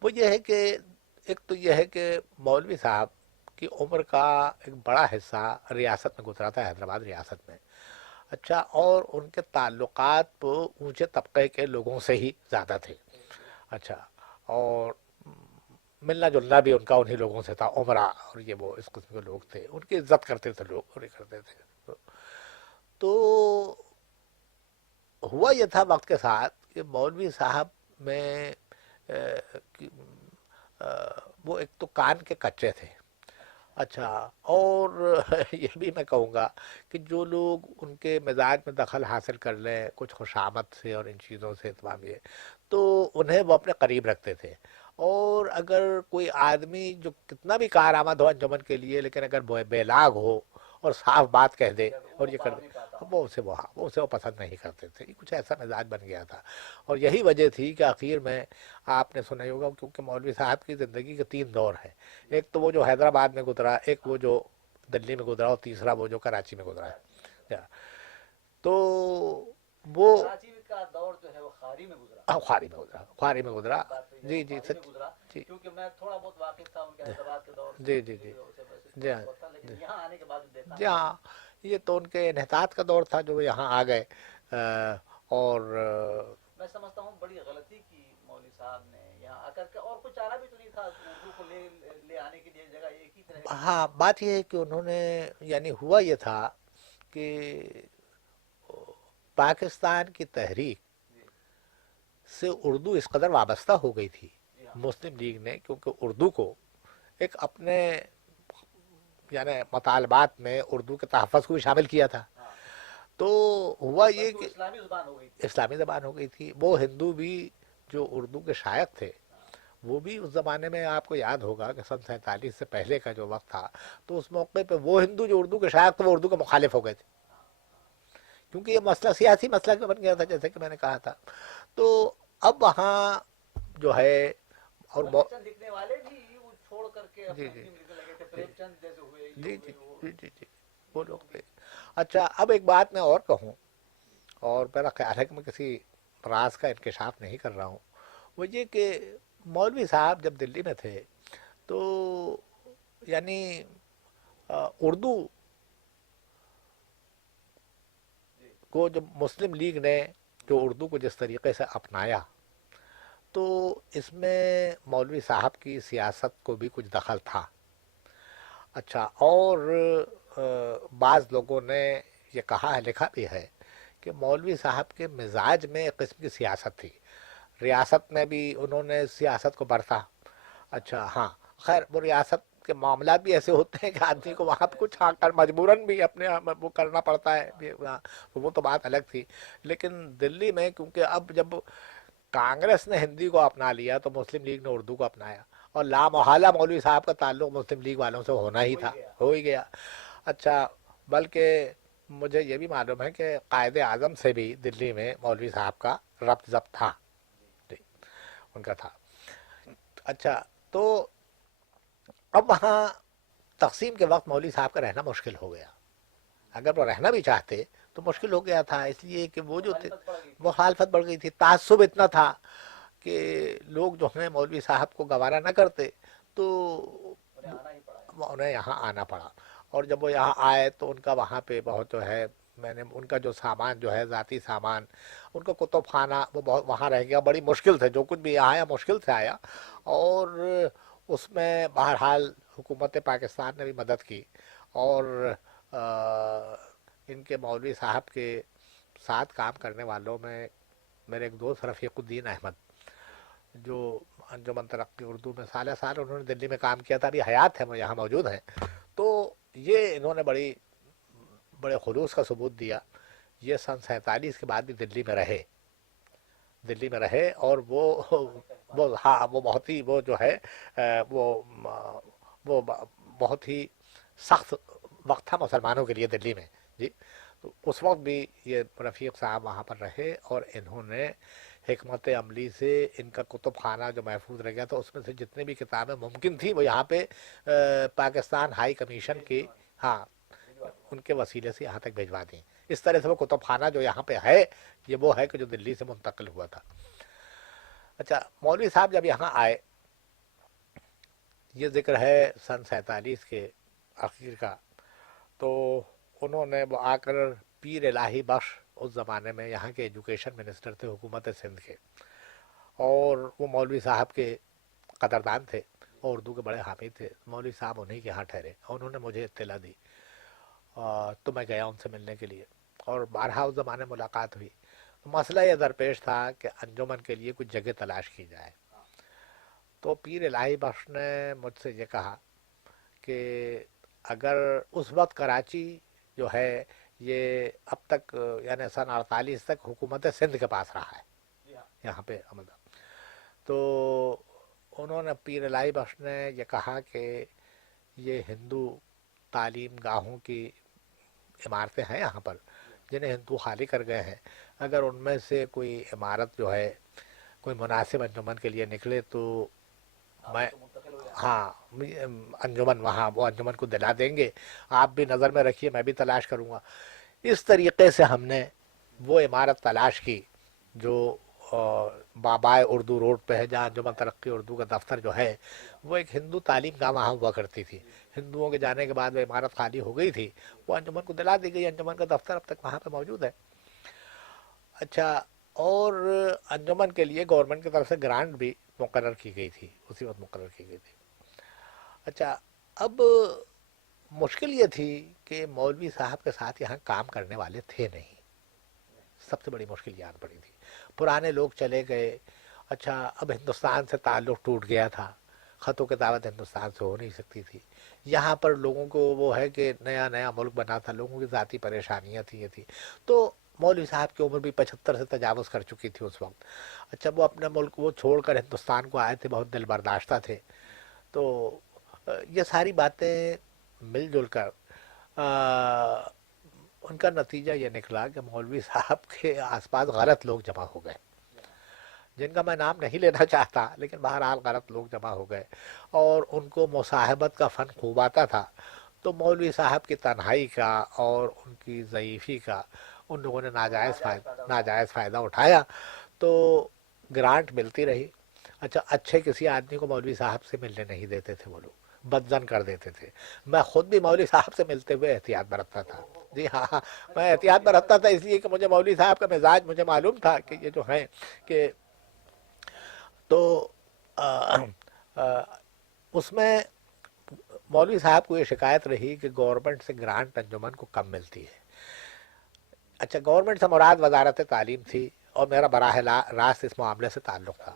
وہ یہ ہے کہ ایک تو یہ ہے کہ مولوی صاحب کی عمر کا ایک بڑا حصہ ریاست میں گزرا تھا، حیدرآباد ریاست میں. اچھا، اور ان کے تعلقات اونچے طبقے کے لوگوں سے ہی زیادہ تھے. اچھا، اور ملنا جلنا بھی ان کا انہی لوگوں سے تھا، عمرہ اور یہ وہ اس قسم کے لوگ تھے. ان کی عزت کرتے تھے لوگ اور یہ کرتے تھے. تو ہوا یہ تھا وقت کے ساتھ کہ مولوی صاحب میں وہ ایک تو کان کے کچے تھے. اچھا، اور یہ بھی میں کہوں گا کہ جو لوگ ان کے مزاج میں دخل حاصل کر لیں کچھ خوشامد سے اور ان چیزوں سے تمام یہ، تو انہیں وہ اپنے قریب رکھتے تھے. اور اگر کوئی آدمی جو کتنا بھی کارآمد ہو انجمن کے لیے، لیکن اگر وہ بے لاگ ہو اور صاف بات کہہ دے اور یہ کر دے، وہ اسے وہ پسند نہیں کرتے تھے. یہ کچھ ایسا مزاج بن گیا تھا. اور یہی وجہ تھی کہ آخر میں آپ نے سنا ہی ہوگا، کیونکہ مولوی صاحب کی زندگی کے 3 دور ہیں. ایک تو وہ جو حیدرآباد میں گزرا، ایک وہ جو دلی میں گزرا، اور تیسرا وہ جو کراچی میں گزرا ہے. تو وہ کراچی کا دور جو ہے وہ خواری میں گزرا. خواری میں گزرا. جی جی سچ. جی کیونکہ میں تھوڑا بہت واقف تھا ان کے حیدرآباد کے دور سے. جی جی جی جی ہاں لیکن یہاں آنے کے بعد دیکھا جی ہاں، یہ تو ان کے انحطاط کا دور تھا جو وہ یہاں آ گئے. اور میں سمجھتا ہوں بڑی غلطی کی مولوی صاحب نے یہاں آ کر کے، اور کچھ چارہ بھی تو نہیں تھا اردو کو لے آنے کے لیے. جگہ ایک ہی طرح. ہاں، بات یہ ہے کہ انہوں نے، یعنی ہوا یہ تھا کہ پاکستان کی تحریک سے اردو اس قدر وابستہ ہو گئی تھی مسلم لیگ نے، کیونکہ اردو کو ایک اپنے یعنی مطالبات میں اردو کے تحفظ کو بھی شامل کیا تھا. تو ہوا یہ کہ اسلامی زبان ہو گئی. اسلامی زبان ہو گئی تھی. وہ ہندو بھی جو اردو کے شائق تھے، وہ بھی اس زمانے میں آپ کو یاد ہوگا کہ سن 47 سے پہلے کا جو وقت تھا، تو اس موقع پہ وہ ہندو جو اردو کے شائق تھے وہ اردو کے مخالف ہو گئے تھے، کیونکہ یہ مسئلہ سیاسی مسئلہ بن گیا تھا جیسے کہ میں نے کہا تھا. تو اب وہاں جو ہے اور لکھنے والے بھی وہ چھوڑ کر کے جی اپنے جی لکھنے لگے تھے. پریم چند جیسے ہوئے. جی جی جی جی جی وہ لوگ تھے. اچھا، اب ایک بات میں اور کہوں، اور میرا خیال ہے کہ میں کسی راز کا انکشاف نہیں کر رہا ہوں، وہ یہ کہ مولوی صاحب جب دلی میں تھے تو یعنی اردو کو جب مسلم لیگ نے جو اردو کو جس طریقے سے اپنایا، تو اس میں مولوی صاحب کی سیاست کو بھی کچھ دخل تھا. اچھا، اور بعض لوگوں نے یہ کہا ہے، لکھا بھی ہے کہ مولوی صاحب کے مزاج میں ایک قسم کی سیاست تھی. ریاست میں بھی انہوں نے سیاست کو برتا. اچھا ہاں، خیر وہ ریاست کے معاملات بھی ایسے ہوتے ہیں کہ آدمی کو وہاں پہ کچھ کر مجبوراً بھی اپنے وہ کرنا پڑتا ہے، وہ تو بات الگ تھی. لیکن دلی میں کیونکہ اب جب کانگریس نے ہندی کو اپنا لیا تو مسلم لیگ نے اردو کو اپنایا، اور لامحالہ مولوی صاحب کا تعلق مسلم لیگ والوں سے ہونا ہی تھا، ہو ہی گیا. اچھا، بلکہ مجھے یہ بھی معلوم ہے کہ قائد اعظم سے بھی دلی میں مولوی صاحب کا ربط ضبط تھا، ان کا تھا. اچھا، تو اب وہاں تقسیم کے وقت مولوی صاحب کا رہنا مشکل ہو گیا. اگر وہ رہنا بھی چاہتے تو مشکل ہو گیا تھا، اس لیے کہ وہ جو مخالفت بڑھ گئی تھی، تعصب اتنا تھا کہ لوگ جو ہیں مولوی صاحب کو گوارا نہ کرتے، تو انہیں یہاں آنا پڑا. اور جب وہ یہاں آئے تو ان کا وہاں پہ بہت جو ہے، میں نے ان کا جو سامان جو ہے ذاتی سامان، ان کا کتب خانہ وہ بہت وہاں رہ گیا. بڑی مشکل سے جو کچھ بھی آیا مشکل سے آیا، اور اس میں بہرحال حکومت پاکستان نے بھی مدد کی. اور ان کے مولوی صاحب کے ساتھ کام کرنے والوں میں میرے ایک دوست رفیق الدین احمد، جو انجمن ترقی اردو میں سالہ سال انہوں نے دلی میں کام کیا تھا، ابھی حیات ہیں، وہ یہاں موجود ہیں. تو یہ انہوں نے بڑے خلوص کا ثبوت دیا. یہ سن 47 کے بعد بھی دلی میں رہے اور ہاں وہ بہت ہی وہ جو ہے وہ بہت ہی سخت وقت تھا مسلمانوں کے لیے دلی میں جی. تو اس وقت بھی یہ رفیق صاحب وہاں پر رہے، اور انہوں نے حکمت عملی سے ان کا کتب خانہ جو محفوظ رہ گیا تھا، اس میں سے جتنی بھی کتابیں ممکن تھی وہ یہاں پہ پاکستان ہائی کمیشن کی ہاں ان کے وسیلے سے یہاں تک بھجوا دیں. اس طرح سے وہ کتب خانہ جو یہاں پہ ہے، یہ وہ ہے کہ جو دلی سے منتقل ہوا تھا. اچھا، مولوی صاحب جب یہاں آئے، یہ ذکر ہے سن 47 کے آخر کا، تو انہوں نے وہ آ کر پیر الہی بخش اس زمانے میں یہاں کے ایجوکیشن منسٹر تھے حکومت سندھ کے، اور وہ مولوی صاحب کے قدردان تھے اور اردو کے بڑے حامی تھے. مولوی صاحب انہیں کے یہاں ٹھہرے اور انہوں نے مجھے اطلاع دی، تو میں گیا ان سے ملنے کے لیے، اور بارہا اس زمانے ملاقات ہوئی. تو مسئلہ یہ درپیش تھا کہ انجمن کے لیے کچھ جگہ تلاش کی جائے. تو پیر الہی بخش نے مجھ سے یہ کہا کہ اگر اس وقت کراچی جو ہے یہ اب تک یعنی سن 48 تک حکومت سندھ کے پاس رہا ہے یہاں پہ عمل. تو انہوں نے پیر الہی بخش نے یہ کہا کہ یہ ہندو تعلیم گاہوں کی عمارتیں ہیں یہاں پر جنہیں ہندو خالی کر گئے ہیں، اگر ان میں سے کوئی عمارت جو ہے کوئی مناسب انجمن کے لیے نکلے تو میں ہاں انجمن وہاں وہ انجمن کو دلا دیں گے، آپ بھی نظر میں رکھیے، میں بھی تلاش کروں گا. اس طریقے سے ہم نے وہ عمارت تلاش کی جو بابائے اردو روڈ پہ ہے، جہاں انجمن ترقی اردو کا دفتر جو ہے، وہ ایک ہندو تعلیم گاہ وہاں ہوا کرتی تھی. ہندوؤں کے جانے کے بعد وہ عمارت خالی ہو گئی تھی، وہ انجمن کو دلا دی گئی. انجمن کا دفتر اب تک وہاں پہ موجود ہے. اچھا، اور انجمن کے لیے گورنمنٹ کی طرف سے گرانٹ بھی مقرر کی گئی تھی، اسی وقت مقرر کی گئی تھی. اچھا، اب مشکل یہ تھی کہ مولوی صاحب کے ساتھ یہاں کام کرنے والے تھے نہیں. سب سے بڑی مشکل یاد پڑی تھی. پرانے لوگ چلے گئے. اچھا، اب ہندوستان سے تعلق ٹوٹ گیا تھا، خط و کتابت ہندوستان سے ہو نہیں سکتی تھی. یہاں پر لوگوں کو وہ ہے کہ نیا نیا ملک بنا تھا، لوگوں کی ذاتی پریشانیاں تھیں یہ تھی. تو مولوی صاحب کی عمر بھی 75 سے تجاوز کر چکی تھی اس وقت. اچھا، وہ اپنے ملک وہ چھوڑ کر ہندوستان کو آئے تھے، بہت دل برداشتہ تھے. تو یہ ساری باتیں مل جل کر ان کا نتیجہ یہ نکلا کہ مولوی صاحب کے آس پاس غلط لوگ جمع ہو گئے، جن کا میں نام نہیں لینا چاہتا، لیکن بہرحال غلط لوگ جمع ہو گئے، اور ان کو مصاحبت کا فن خوب آتا تھا. تو مولوی صاحب کی تنہائی کا اور ان کی ضعیفی کا ان لوگوں نے ناجائز فائدہ اٹھایا. تو گرانٹ ملتی رہی. اچھا، اچھے کسی آدمی کو مولوی صاحب سے ملنے نہیں دیتے تھے، وہ لوگ بدزن کر دیتے تھے. میں خود بھی مولوی صاحب سے ملتے ہوئے احتیاط برتتا تھا. جی ہاں، میں احتیاط برتتا تھا اس لیے کہ مجھے مولوی صاحب کا مزاج مجھے معلوم تھا کہ یہ جو ہیں کہ تو اس میں مولوی صاحب کو یہ شکایت رہی کہ گورنمنٹ سے گرانٹ انجمن کو کم ملتی ہے. اچھا، گورنمنٹ سے مراد وزارت تعلیم تھی اور میرا براہ راست اس معاملے سے تعلق تھا.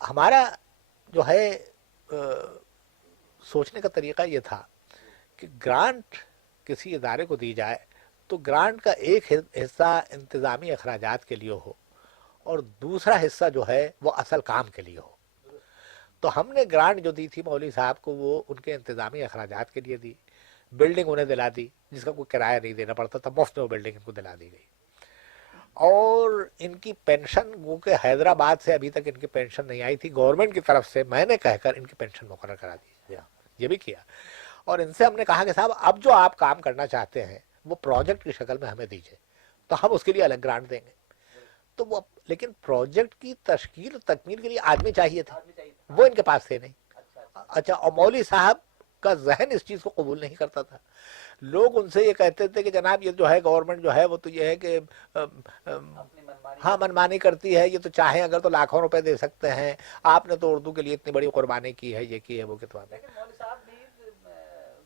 ہمارا جو ہے سوچنے کا طریقہ یہ تھا کہ گرانٹ کسی ادارے کو دی جائے تو گرانٹ کا ایک حصہ انتظامی اخراجات کے لیے ہو اور دوسرا حصہ جو ہے وہ اصل کام کے لیے ہو. تو ہم نے گرانٹ جو دی تھی مولوی صاحب کو وہ ان کے انتظامی اخراجات کے لیے دی. بلڈنگ انہیں دلا دی جس کا کوئی کرایہ نہیں دینا پڑتا تھا، مفت میں وہ بلڈنگ ان کو دلا دی گئی. اور ان کی پینشن وہ کہ حیدرآباد سے ابھی تک ان کی پینشن نہیں آئی تھی، گورنمنٹ کی طرف سے میں نے کہہ کر ان کی پینشن مقرر کرا دی. یہ بھی کیا. اور ان سے ہم نے کہا کہ صاحب اب جو آپ کام کرنا چاہتے ہیں وہ پروجیکٹ کی شکل میں ہمیں دیجیے تو ہم اس کے لیے الگ گرانٹ دیں گے. تو وہ لیکن پروجیکٹ کی تشکیل تکمیل کے لیے آدمی چاہیے تھے, وہ ان کے پاس تھے نہیں. اچھا, اور مولوی صاحب کا ذہن اس چیز کو قبول نہیں کرتا تھا. لوگ ان سے یہ کہتے تھے کہ جناب یہ جو ہے گورنمنٹ جو ہے وہ تو یہ ہے کہ ہاں منمانی کرتی ہے, یہ تو چاہیں اگر تو لاکھوں روپے دے سکتے ہیں, آپ نے تو اردو کے لیے اتنی بڑی قربانی کی ہے, یہ کی ہے, وہ کتنا ہے. لیکن مولوی صاحب بھی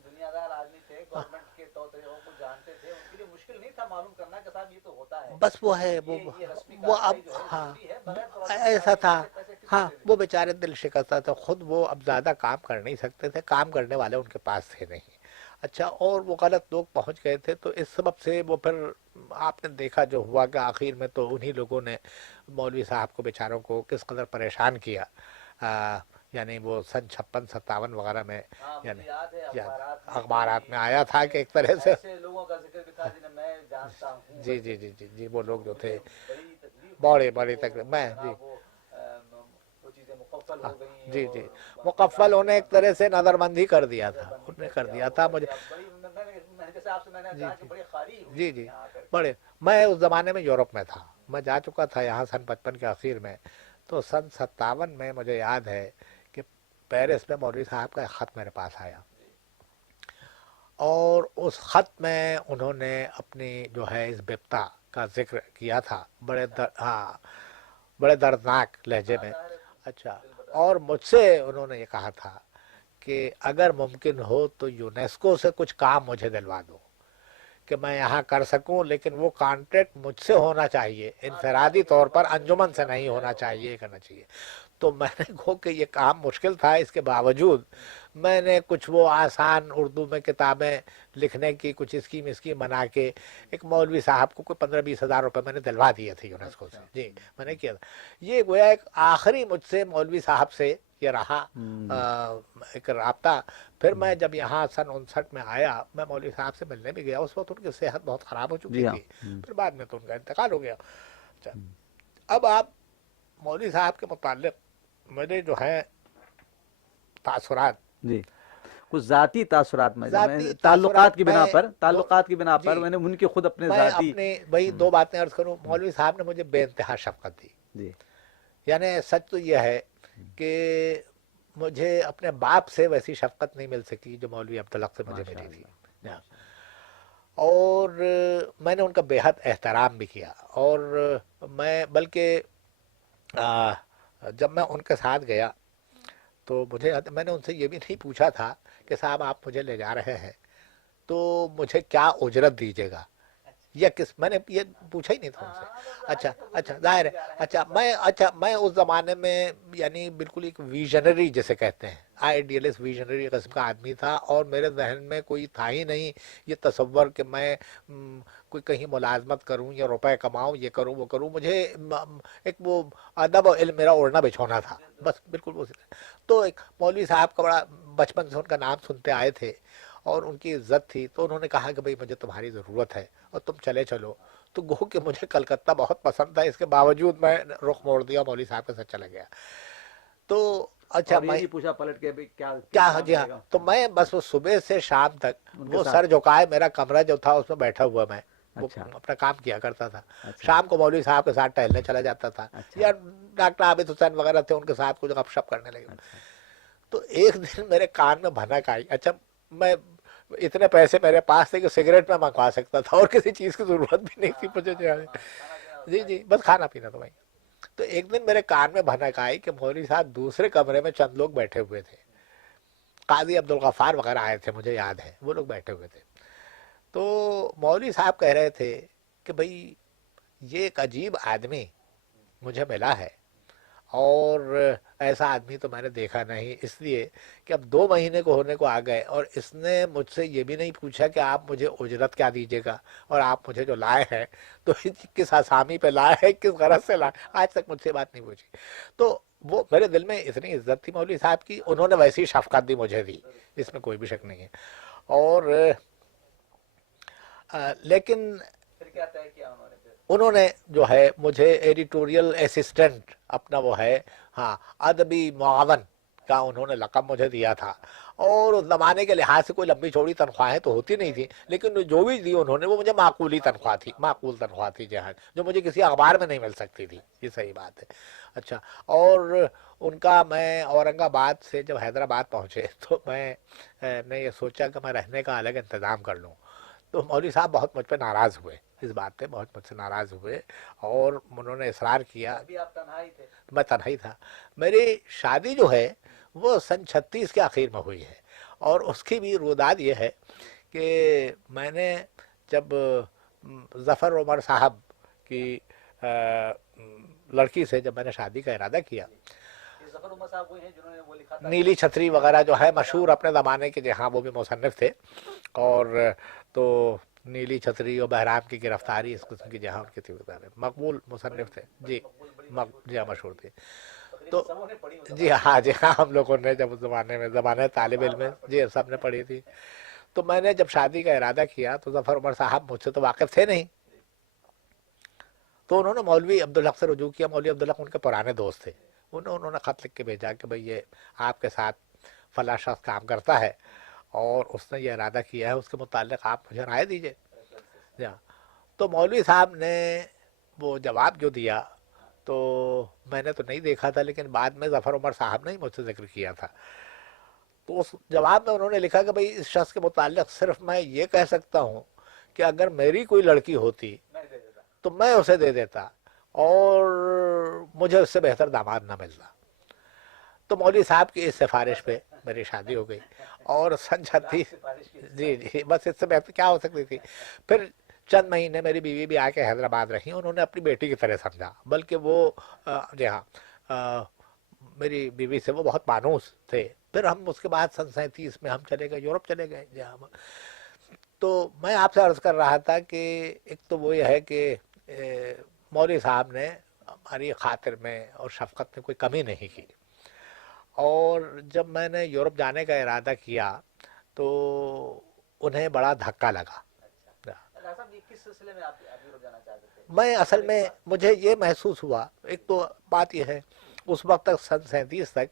دنیا دار آدمی تھے, گورنمنٹ کے طور طریقوں کو جانتے تھے, ان کے لیے مشکل نہیں تھا معلوم کرنا کہ صاحب یہ تو ہوتا ہے. بس وہ ہے وہ اب ہاں ایسا تھا. ہاں وہ بیچارے دل شکستہ تھے خود, وہ اب زیادہ کام کر نہیں سکتے تھے, کام کرنے والے ان کے پاس تھے نہیں. اچھا, اور وہ غلط لوگ پہنچ گئے تھے, تو اس سبب سے وہ پھر آپ نے دیکھا جو ہوا کہ آخر میں تو انہی لوگوں نے مولوی صاحب کو بیچاروں کو کس قدر پریشان کیا. یعنی وہ سن 56-57 وغیرہ میں یعنی اخبارات میں آیا تھا کہ ایک طرح سے لوگوں کا ذکر بھی تھا جنہیں میں جانتا ہوں. جی جی جی جی جی, وہ لوگ جو تھے بڑی بڑی تکلیف میں جی جی جی مکفل ہونے ایک طرح سے نظر بند ہی کر دیا تھا, انہوں نے کر دیا تھا مجھے. جی جی بڑے, میں اس زمانے میں یورپ میں تھا, میں جا چکا تھا یہاں سن 55 کے اخیر میں. تو سن 57 میں مجھے یاد ہے کہ پیرس میں مولوی صاحب کا ایک خط میرے پاس آیا, اور اس خط میں انہوں نے اپنی جو ہے اس بپتا کا ذکر کیا تھا بڑے دردناک لہجے میں. اچھا, اور مجھ سے انہوں نے یہ کہا تھا کہ اگر ممکن ہو تو یونیسکو سے کچھ کام مجھے دلوا دو کہ میں یہاں کر سکوں, لیکن وہ کانٹریکٹ مجھ سے ہونا چاہیے, انفرادی طور پر انجمن سے نہیں ہونا چاہیے, کرنا چاہیے. تو میں نے کہا کہ یہ کام مشکل تھا, اس کے باوجود میں نے کچھ وہ آسان اردو میں کتابیں لکھنے کی کچھ اسکیم بنا کے ایک مولوی صاحب کو کوئی 15-20 ہزار روپے میں نے دلوا دیے تھے یونیسکو سے. جی میں نے کیا تھا. یہ گویا ایک آخری مجھ سے مولوی صاحب سے یہ رہا ایک رابطہ. پھر میں جب یہاں سن 59 میں آیا, میں مولوی صاحب سے ملنے بھی گیا. اس وقت ان کی صحت بہت خراب ہو چکی تھی, پھر بعد میں تو ان کا انتقال ہو گیا. اب آپ مولوی صاحب کے متعلق میرے جو ہے تاثرات, جی کچھ ذاتی تاثرات میں تعلقات کی بنا پر میں نے ان کے خود اپنے میں ذاتی اپنے وہی دو باتیں عرض کروں. مولوی صاحب نے مجھے بے انتہا شفقت دی. جی یعنی سچ تو یہ ہے کہ مجھے اپنے باپ سے ویسی شفقت نہیں مل سکی جو مولوی عبدالحق سے مجھے ملی تھی. اور میں نے ان کا بے حد احترام بھی کیا, اور میں بلکہ جب میں ان کے ساتھ گیا تو میں نے ان سے یہ بھی نہیں پوچھا تھا کہ صاحب آپ مجھے لے جا رہے ہیں تو مجھے کیا اجرت دیجیے گا یا میں نے یہ پوچھا ہی نہیں تھا ان سے. اچھا ظاہر ہے. میں اس زمانے میں یعنی بالکل ایک ویژنری جسے کہتے ہیں, آئیڈیلسٹ ویژنری قسم کا آدمی تھا, اور میرے ذہن میں کوئی تھا ہی نہیں یہ تصور کہ میں کوئی کہیں ملازمت کروں یا روپے کماؤں, یہ کروں وہ کروں. مجھے ایک وہ ادب و علم میرا اوڑھنا بچھونا تھا بس, بالکل اسی طرح. تو ایک مولوی صاحب کا بڑا بچپن سے ان کا نام سنتے آئے تھے اور ان کی عزت تھی, تو انہوں نے کہا کہ بھئی مجھے تمہاری ضرورت ہے اور تم چلے چلو. تو گو کہ مجھے کلکتہ بہت پسند تھا, اس کے باوجود میں رخ موڑ دیا, مولوی صاحب کے ساتھ چلا گیا. تو اچھا میں پوچھا پلٹ کے کیا جی ہاں, تو میں بس وہ صبح سے شام تک وہ سر جھکائے, میرا کمرہ جو تھا اس میں بیٹھا ہوا میں اپنا کام کیا کرتا تھا. شام کو مولوی صاحب کے ساتھ ٹہلنے چلا جاتا تھا, یا ڈاکٹر عابد حسین وغیرہ تھے ان کے ساتھ کچھ گپ شپ کرنے لگے. تو ایک دن میرے کان میں بھنک آئی. اچھا میں اتنے پیسے میرے پاس تھے کہ سگریٹ میں منگوا سکتا تھا اور کسی چیز کی ضرورت بھی نہیں تھی مجھے. جی جی بس کھانا پینا تو وہیں. تو ایک دن میرے کان میں بھنک آئی کہ مولوی صاحب دوسرے کمرے میں چند لوگ بیٹھے ہوئے تھے, قاضی عبدالغفار وغیرہ آئے تھے, مجھے یاد ہے وہ لوگ بیٹھے ہوئے تھے. تو مولوی صاحب کہہ رہے تھے کہ بھئی یہ ایک عجیب آدمی مجھے ملا ہے, اور ایسا آدمی تو میں نے دیکھا نہیں, اس لیے کہ اب 2 مہینے کو ہونے کو آ گئے اور اس نے مجھ سے یہ بھی نہیں پوچھا کہ آپ مجھے اجرت کیا دیجیے گا, اور آپ مجھے جو لائے ہیں تو کس آسامی پہ لائے ہیں, کس غرض سے لائے, آج تک مجھ سے بات نہیں پوچھی. تو وہ میرے دل میں اتنی عزت تھی مولوی صاحب کی, انہوں نے ویسی شفقت بھی مجھے دی, اس میں کوئی بھی شک نہیں ہے. اور لیکن انہوں نے جو ہے مجھے ایڈیٹوریل اسسٹنٹ اپنا وہ ہے ادبی معاون کا انہوں نے لقب مجھے دیا تھا, اور اس زمانے کے لحاظ سے کوئی لمبی چوڑی تنخواہیں تو ہوتی نہیں تھی، لیکن جو بھی دی انہوں نے وہ مجھے معقولی تنخواہ تھی، معقول تنخواہ تھی جہاں جو مجھے کسی اخبار میں نہیں مل سکتی تھی، یہ صحیح بات ہے۔ اچھا، اور ان کا میں اورنگ آباد سے جب حیدرآباد پہنچے تو میں نے یہ سوچا کہ میں رہنے کا الگ انتظام کر لوں، تو مولوی صاحب بہت مجھ پہ ناراض ہوئے، اس بات پہ بہت مجھ سے ناراض ہوئے، اور انہوں نے اصرار کیا۔ ابھی آپ تنہائی تھے؟ میں تنہا ہی تھا۔ میری شادی جو ہے وہ سن 36 کے آخر میں ہوئی ہے، اور اس کی بھی روداد یہ ہے کہ میں نے جب ظفر عمر صاحب کی لڑکی سے جب میں نے شادی کا ارادہ کیا، یہ ظفر عمر صاحب وہی ہیں جنہوں نے وہ لکھا تھا نیلی چھتری وغیرہ جو ہے مشہور اپنے زمانے کے، جہاں وہ بھی مصنف تھے، اور تو نیلی چھتری اور بہرام کی گرفتاری اس قسم کی جہاں ان کی تھی، مقبول مصنف تھے جی، جی ہاں مشہور تھے۔ تو سبوں نے پڑھی جی ہاں، جی ہاں، ہم لوگوں نے جب اس زمانے طالب علم میں جی سب نے پڑھی تھی۔ تو میں نے جب شادی کا ارادہ کیا تو ظفر عمر صاحب مجھ سے تو واقف تھے نہیں، تو انہوں نے مولوی عبدالحق سے رجوع کیا۔ مولوی عبدالحق ان کے پرانے دوست تھے، انہوں نے خط لکھ کے بھیجا کہ بھئی یہ آپ کے ساتھ فلاں شخص کام کرتا ہے اور اس نے یہ ارادہ کیا ہے، اس کے متعلق آپ مجھے رائے دیجئے۔ جی ہاں، تو مولوی صاحب نے وہ جواب جو دیا تو میں نے تو نہیں دیکھا تھا، لیکن بعد میں ظفر عمر صاحب نے ہی مجھ سے ذکر کیا تھا۔ تو اس جواب میں انہوں نے لکھا کہ بھئی اس شخص کے متعلق صرف میں یہ کہہ سکتا ہوں کہ اگر میری کوئی لڑکی ہوتی تو میں اسے دے دیتا، اور مجھے اس سے بہتر داماد نہ ملتا۔ تو مولوی صاحب کی اس سفارش پہ میری شادی ہو گئی، اور سن 36 جی جی بس اس سے بہتر کیا ہو سکتی تھی۔ پھر چند مہینے میری بیوی بھی آ کے حیدرآباد رہی، انہوں نے اپنی بیٹی کی طرح سمجھا، بلکہ وہ جی ہاں میری بیوی سے وہ بہت مانوس تھے۔ پھر ہم اس کے بعد سن 37 میں ہم چلے گئے، یورپ چلے گئے جی ہاں۔ تو میں آپ سے عرض کر رہا تھا کہ ایک تو وہ یہ ہے کہ مولوی صاحب نے ہماری خاطر میں اور شفقت میں کوئی کمی نہیں کی، اور جب میں نے یورپ جانے کا ارادہ کیا تو انہیں بڑا دھکا لگا۔ کس سلسلے میں آپ یورپ جانا چاہتے تھے؟ میں اصل میں مجھے یہ محسوس ہوا، ایک تو بات یہ ہے اس وقت تک سن 37 تک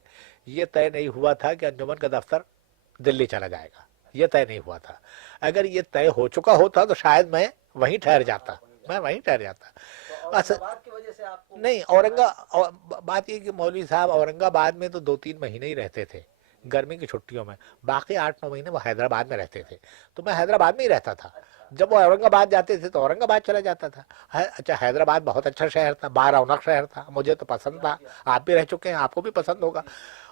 یہ طے نہیں ہوا تھا کہ انجمن کا دفتر دلی چلا جائے گا، یہ طے نہیں ہوا تھا۔ اگر یہ طے ہو چکا ہوتا تو شاید میں وہیں ٹھہر جاتا، میں وہیں ٹھہر جاتا۔ کی وجہ سے آپ کو نہیں، بات یہ کہ مولوی صاحب اورنگ آباد میں تو 2-3 مہینے ہی رہتے تھے گرمی کی چھٹیوں میں، باقی 8-9 مہینے وہ حیدرآباد میں رہتے تھے، تو میں حیدرآباد میں ہی رہتا تھا۔ جب وہ اورنگ آباد جاتے تھے تو اورنگ آباد چلا جاتا تھا۔ اچھا، حیدرآباد بہت اچھا شہر تھا، رونق شہر تھا، مجھے تو پسند تھا، آپ بھی رہ چکے ہیں، آپ کو بھی پسند ہوگا،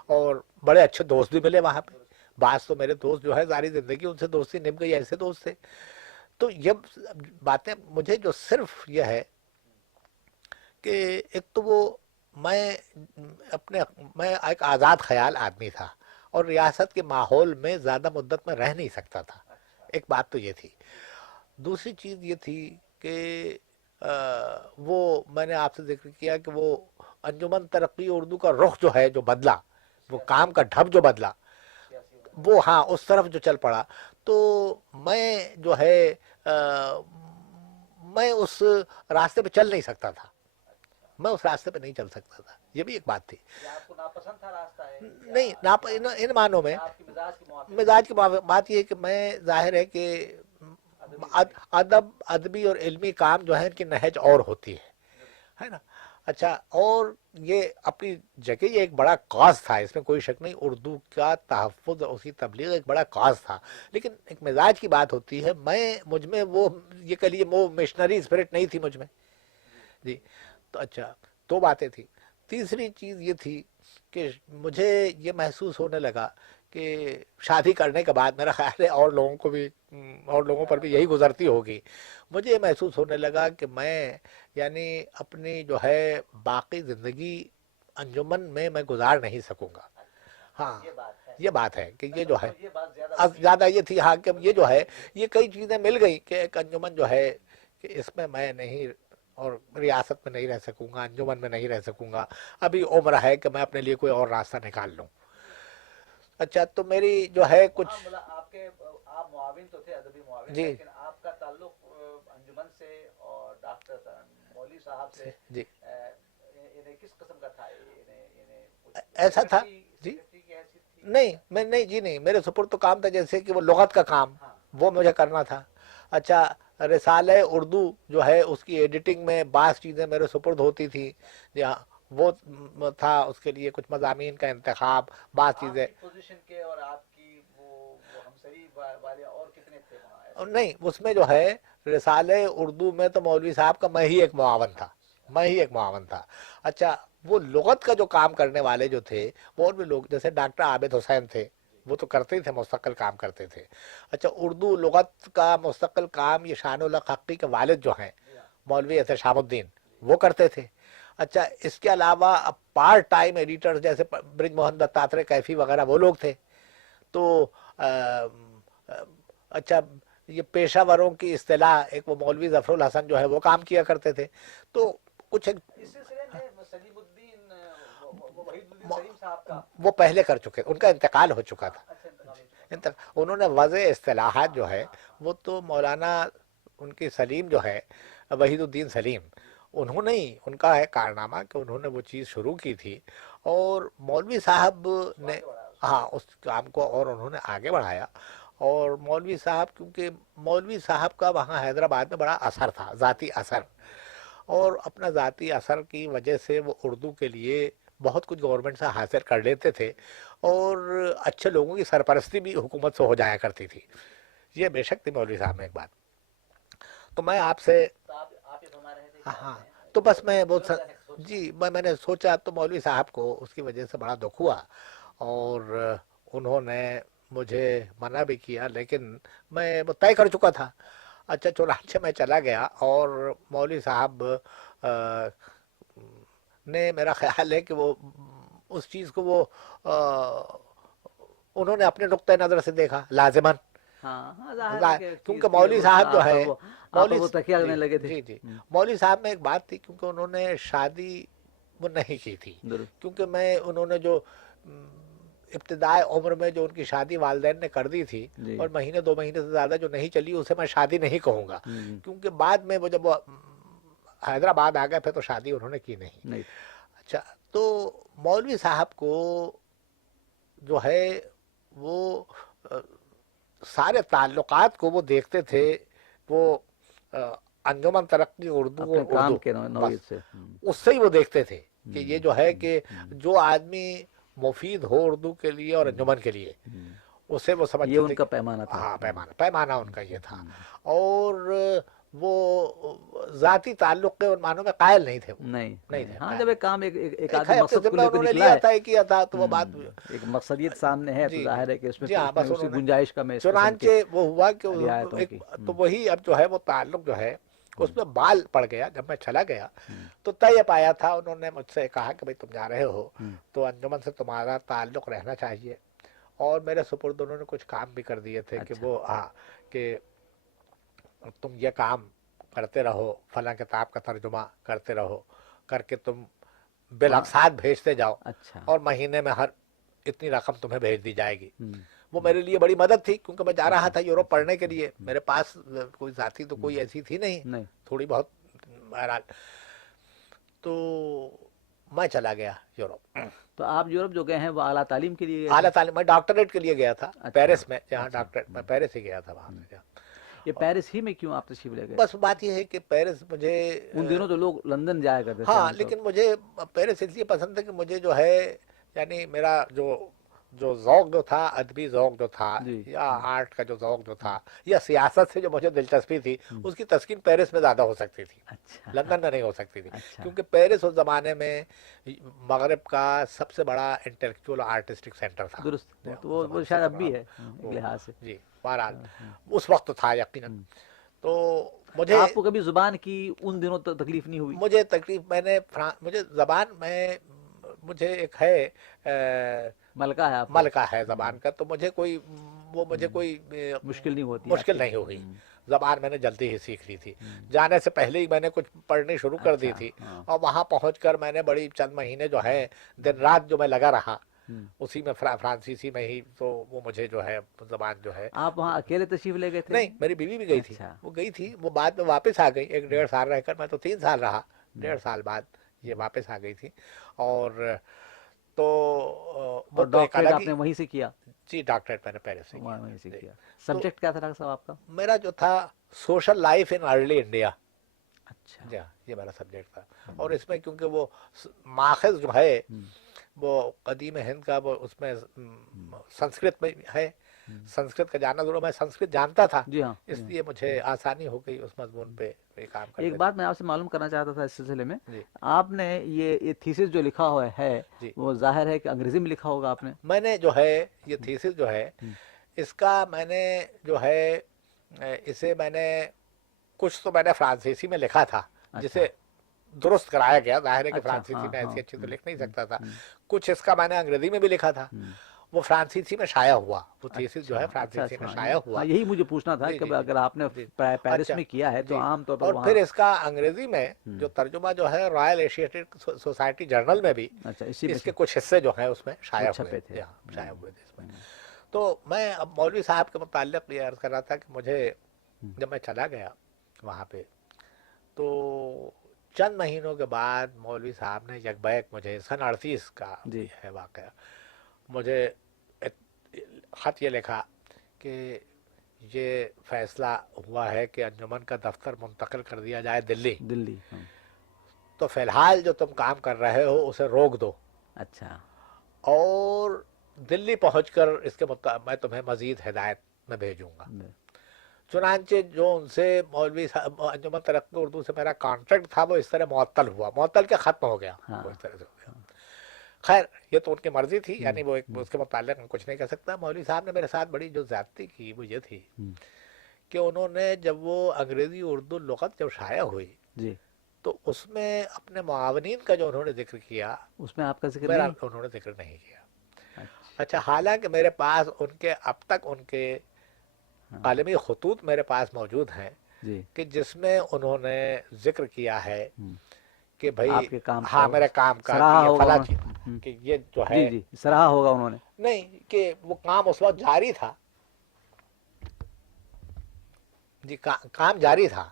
اور بڑے اچھے دوست بھی ملے وہاں پہ۔ بعض تو میرے دوست جو ہے ساری زندگی ان سے دوستی نبھ گئی، ایسے دوست تھے۔ تو یہ باتیں مجھے جو صرف یہ ہے کہ ایک تو وہ میں میں ایک آزاد خیال آدمی تھا، اور ریاست کے ماحول میں زیادہ مدت میں رہ نہیں سکتا تھا، ایک بات تو یہ تھی۔ دوسری چیز یہ تھی کہ وہ میں نے آپ سے ذکر کیا کہ وہ انجمن ترقی اردو کا رخ جو ہے جو بدلا، وہ کام کا ڈھب جو بدلا، وہ ہاں اس طرف جو چل پڑا، تو میں جو ہے میں اس راستے پہ چل نہیں سکتا تھا، میں اس راستے پہ نہیں چل سکتا تھا، یہ بھی ایک بات تھی۔ آپ کو ناپسند تھا راستہ ہے؟ نہیں، ان معنوں میں آپ کی مزاج کی موافق؟ مزاج کی بات یہ ہے کہ میں ظاہر ہے کہ ادبی اور علمی کام جو ہے ان کی نہج اور ہوتی ہے نا۔ اچھا، اور یہ اپنی جگہ یہ ایک بڑا کاز تھا، اس میں کوئی شک نہیں، اردو کا تحفظ اور اس کی تبلیغ ایک بڑا کاز تھا، لیکن ایک مزاج کی بات ہوتی ہے، مجھ میں وہ یہ کہہ لیے وہ مشنری اسپرٹ نہیں تھی مجھ میں جی۔ تو اچھا، دو باتیں تھیں۔ تیسری چیز یہ تھی کہ مجھے یہ محسوس ہونے لگا کہ شادی کرنے کے بعد میرا خیال ہے اور لوگوں پر بھی یہی گزرتی ہوگی، مجھے یہ محسوس ہونے لگا کہ میں یعنی اپنی جو ہے باقی زندگی انجمن میں گزار نہیں سکوں گا۔ ہاں، یہ بات ہے کہ یہ جو ہے زیادہ یہ تھی، ہاں کہ یہ جو ہے یہ کئی چیزیں مل گئی کہ ایک انجمن جو ہے کہ اس میں نہیں، اور ریاست میں نہیں رہ سکوں گا، انجمن میں نہیں رہ سکوں گا، ابھی عمر ہے کہ میں اپنے لیے کوئی اور راستہ نکال لوں۔ اچھا، تو میری جو ہے کچھ آپ معاون تو تھے، ادبی معاون، جی لیکن آپ کا تعلق انجمن سے اور ڈاکٹر مولوی صاحب سے جی انہیں کس قسم کا تھا؟ ایسا تھا جی، نہیں میں نہیں جی نہیں، میرے سپرد تو کام تھا جیسے کہ وہ لغت کا کام وہ مجھے کرنا تھا. اچھا رسالہ اردو جو ہے اس کی ایڈیٹنگ میں بعض چیزیں میرے سپرد ہوتی تھی. جی ہاں وہ تھا، اس کے لیے کچھ مضامین کا انتخاب، بعض چیزیں. پوزیشن کے اور آپ کی وہ ہمسری والے اور کتنے تھے وہاں؟ اور نہیں اس میں جو ہے رسالہ اردو میں تو مولوی صاحب کا میں ہی ایک معاون تھا، میں ہی ایک معاون تھا. اچھا وہ لغت کا جو کام کرنے والے جو تھے وہ اور بھی لوگ، جیسے ڈاکٹر عابد حسین تھے، وہ تو کرتے ہی تھے، مستقل کام کرتے تھے. اچھا اردو لغت کا مستقل کام یہ شان الحق حقی کے والد جو ہیں مولوی احتشام الدین وہ کرتے تھے. اچھا اس کے علاوہ پارٹ ٹائم ایڈیٹر جیسے برج موہن دتاترے کیفی وغیرہ وہ لوگ تھے. تو اچھا یہ پیشہ وروں کی اصطلاح ایک وہ مولوی ظفر الحسن جو ہے وہ کام کیا کرتے تھے. تو کچھ ایک اس سلسلے میں سلیم الدین وحید الدین سلیم صاحب کا وہ پہلے کر چکے، ان کا انتقال ہو چکا تھا. اچھا انتقال انہوں نے وضع اصطلاحات جو ہے وہ تو مولانا ان کی سلیم جو ہے وحید الدین سلیم انہوں نے ہی، ان کا ہے کارنامہ کہ انہوں نے وہ چیز شروع کی تھی اور مولوی صاحب نے ہاں اس کام کو اور انہوں نے آگے بڑھایا. اور مولوی صاحب کیونکہ مولوی صاحب کا وہاں حیدرآباد میں بڑا اثر تھا، ذاتی اثر، اور اپنا ذاتی اثر کی وجہ سے وہ اردو کے لیے بہت کچھ گورنمنٹ سے حاصل کر لیتے تھے اور اچھے لوگوں کی سرپرستی بھی حکومت سے ہو جایا کرتی تھی. یہ بے شک تھی مولوی صاحب میں ایک بات. تو میں آپ سے آپ یہ فرما رہے تھے ہاں تو بس میں وہ جی میں نے سوچا تو مولوی صاحب کو اس کی وجہ سے بڑا دکھ ہوا اور انہوں نے مجھے منع بھی کیا، لیکن میں وہ طے کر چکا تھا. اچھا چنانچہ میں چلا گیا اور مولوی صاحب نے میرا خیال ہے کہ وہ اس چیز کو وہ انہوں نے اپنے نقطۂ نظر سے دیکھا لازماً، ہاں ظاہر ہے کہ کیونکہ مولوی صاحب جو ہے آپ وہ تکیہ کرنے لگے تھے. جی مولوی صاحب میں ایک بات تھی کیونکہ انہوں نے شادی وہ نہیں کی تھی، درست کیونکہ میں انہوں نے جو ابتدائے عمر میں جو ان کی شادی والدین نے کر دی تھی جی اور مہینے دو مہینے سے زیادہ جو نہیں چلی اسے میں شادی نہیں کہوں گا، کیونکہ بعد میں وہ جب وہ حیدرآباد آ گئے پھر تو شادی انہوں نے کی نہیں. نہیں اچھا تو مولوی صاحب کو جو ہے وہ سارے تعلقات کو وہ دیکھتے تھے، وہ انجمن ترقی اردو اپنے اور کام اردو کے نوعیت سے اس سے ہی وہ دیکھتے تھے کہ یہ جو ہے کہ جو آدمی مفید ہو اردو کے لیے اور انجمن کے لیے اسے وہ سمجھتے یہ ان تھے کا پیمانہ تھا. ہاں پیمانہ ان کا یہ تھا. اور وہ ذاتی تعلق کے ان معنوں میں قائل نہیں تھے، نہیں تھے ہاں جب ایک کام ایک آدمی ایک مقصد کو ذمہ لے انہوں کر نے نکلا لیا ہے، تھا کیا تھا تو وہ بات ایک مقصدیت سامنے ہے تو جی ظاہر ہے کہ اس میں جی ہاں بس اسی انہوں نے گنجائش کا میں اس قسم چنانچہ کے وہ ہوا کہ رعایتوں ایک کی تو وہی اب جو ہے وہ تعلق جو ہے اس میں بال پڑ گیا. جب میں چلا گیا تو طے پایا تھا، انہوں نے مجھ سے کہا کہ بھئی تم جا رہے ہو تو انجمن سے تمہارا تعلق رہنا چاہیے. اور میرے سپرد انہوں نے کچھ کام بھی کر دیے تھے کہ وہ کہ تم یہ کام کرتے رہو، فلاں کتاب کا ترجمہ کرتے رہو، کر کے تم بالاقساط بھیجتے جاؤ اچھا اور مہینے میں ہر اتنی رقم تمہیں بھیج دی جائے گی. وہ میرے لیے بڑی مدد تھی کیونکہ میں جا رہا تھا یورپ پڑھنے کے لیے، میرے پاس کوئی ذاتی تو کوئی ایسی تھی نہیں، تھوڑی بہت بہرحال. تو میں چلا گیا یورپ. تو آپ یورپ جو گئے ہیں وہ اعلیٰ تعلیم کے لیے گئے اعلیٰ تعلیم میں ڈاکٹریٹ کے لیے گیا تھا پیرس میں، جہاں اچھا. ڈاکٹریٹ میں پیرس ہی گیا تھا وہاں سے. یہ پیرس ہی میں کیوں آپ تشریف لے گئے؟ بس بات یہ ہے کہ پیرس مجھے ان دنوں تو لوگ لندن جایا کرتے تھے ہاں عام طور لیکن مجھے پیرس اس لیے پسند ہے کہ مجھے جو ہے یعنی میرا جو ذوق جو تھا، ادبی ذوق جو تھا جی یا آرٹ کا جو ذوق جو تھا یا سیاست سے جو مجھے دلچسپی تھی اس کی تسکین پیرس میں زیادہ ہو سکتی تھی، اچھا لندن میں نہیں ہو سکتی تھی. اچھا کیونکہ پیرس اس زمانے میں مغرب کا سب سے بڑا انٹلیکچوئل آرٹسٹک سینٹر تھا. درست وہ شاید اب بھی ہے ایک لحاظ سے. جی بہرحال اس وقت تھا یقیناً. تو مجھے آپ کو کبھی زبان کی ان دنوں تکلیف نہیں ہوئی؟ مجھے تکلیف مجھے زبان میں مجھے ایک ہے ملکہ ہے آپ ملکہ ہے زبان کا، تو مجھے کوئی مشکل نہیں ہوتی، مشکل نہیں ہوئی. زبان میں نے جلدی ہی سیکھ لی تھی. جانے سے پہلے ہی میں نے کچھ پڑھنی شروع کر دی تھی اور وہاں پہنچ کر میں نے بڑی چند مہینے جو ہے دن رات جو میں لگا رہا اسی میں فرانسیسی میں ہی. تو وہ مجھے جو ہے زبان جو ہے. آپ وہاں اکیلے تشریف لے گئے تھے؟ نہیں میری بیوی بھی گئی تھی. وہ گئی تھی، وہ بعد میں واپس آ گئی 1.5 سال رہ کر. میں تو 3 سال رہا، 1.5 سال بعد یہ واپس آ گئی تھی. اور تو وہ اور تو ایک ڈاکٹریٹ الگ آپ ہی. نے وہیں سے کیا؟ جی ڈاکٹریٹ میں نے پہلے سے کیا. وہیں سے جی. کیا. تو سبجیکٹ کیا تھا ڈاکٹر صاحب آپ کا؟ میرا جو تھا social life in early India. اچھا. جی ہاں یہ میرا سبجیکٹ تھا. اور اس میں کیونکہ وہ ماخذ جو ہے وہ قدیم ہند کا وہ اس میں سنسکرت میں ہے. سنسکرت کا جاننا ضرور, میں سنسکرت جانتا تھا, جی ہاں. اس لیے مجھے آسانی ہو گئی اس مضمون پہ کام ایک کرنے. بات میں آپ سے معلوم کرنا چاہتا تھا اس سلسلے میں, جی آپ نے یہ تھیسس جو لکھا ہوا ہے جی وہ ظاہر ہے کہ انگریزی میں لکھا ہوگا آپ نے. میں نے جو ہے یہ تھیسس جو ہے اس کا میں نے جو ہے اسے میں نے کچھ تو میں نے فرانسیسی میں لکھا تھا جسے درست کرایا گیا. ظاہر ہے کہ اچھا. فرانسیسی ہاں میں ہاں. ایسی اچھی تو لکھ نہیں سکتا تھا. کچھ اس کا میں نے انگریزی میں بھی لکھا تھا, وہ فرانسیسی میں شائع ہوا. وہ تھیسس جو ہے فرانسیسی میں شائع ہوا. ہاں یہی مجھے پوچھنا تھا جی کہ جی اگر آپ نے جی. پیرس اچھا میں کیا ہے تو جی. عام طور پر اور وہاں. پھر اس کا انگریزی میں جو ترجمہ جو ہے رائل ایشیاٹک سوسائٹی جرنل میں بھی اچھا اسی میں اس کے کچھ حصے جو ہیں اس میں شائع وہ ہوئے. چھپے تھے. شائع ہوئے تھے اس میں. تو میں اب مولوی صاحب کے متعلق یہ عرض کر رہا تھا کہ مجھے جب میں چلا گیا وہاں پہ تو چند مہینوں کے بعد مولوی صاحب نے یک بیک مجھے سن 38 کا جی. ہے واقعہ, مجھے خط یہ لکھا کہ یہ فیصلہ ہوا ہے کہ انجمن کا دفتر منتقل کر دیا جائے دلی. دلی. تو فی الحال جو تم کام کر رہے ہو اسے روک دو, اچھا. اور دلی پہنچ کر اس کے میں تمہیں مزید ہدایت میں بھیجوں گا. چنانچہ جو ان سے مولوی صاحب انجمن ترقی اردو سے میرا کانٹریکٹ تھا وہ اس طرح معطل ہوا, معطل کے ختم ہو گیا. وہ اس طرح سے ہو گیا. خیر یہ تو ان کی مرضی تھی, یعنی وہ اس کے متعلق میں کچھ نہیں کر سکتا. مولوی صاحب نے میرے ساتھ بڑی جو زیادتی کی وہ یہ تھی کہ انہوں نے جب وہ انگریزی اردو لغت جب شائع ہوئی جی تو اس میں اپنے معاونین کا جو انہوں نے ذکر کیا اس میں آپ کا ذکر میرا نہیں. انہوں نے ذکر نہیں کیا. اچھا. اچھا حالانکہ میرے پاس ان کے اب تک ان کے عالمی خطوط میرے پاس موجود ہیں جی. کہ جس میں انہوں نے ذکر کیا ہے کہ بھائی آپ کے کام ہاں میرے کام کا کہ سراہا یہ ہوگا فلاں انہوں چیز نے. کہ یہ جو جی ہے جی سراہا ہوگا انہوں نے. نہیں کہ وہ کام اس وقت جاری تھا. جی کام جاری تھا.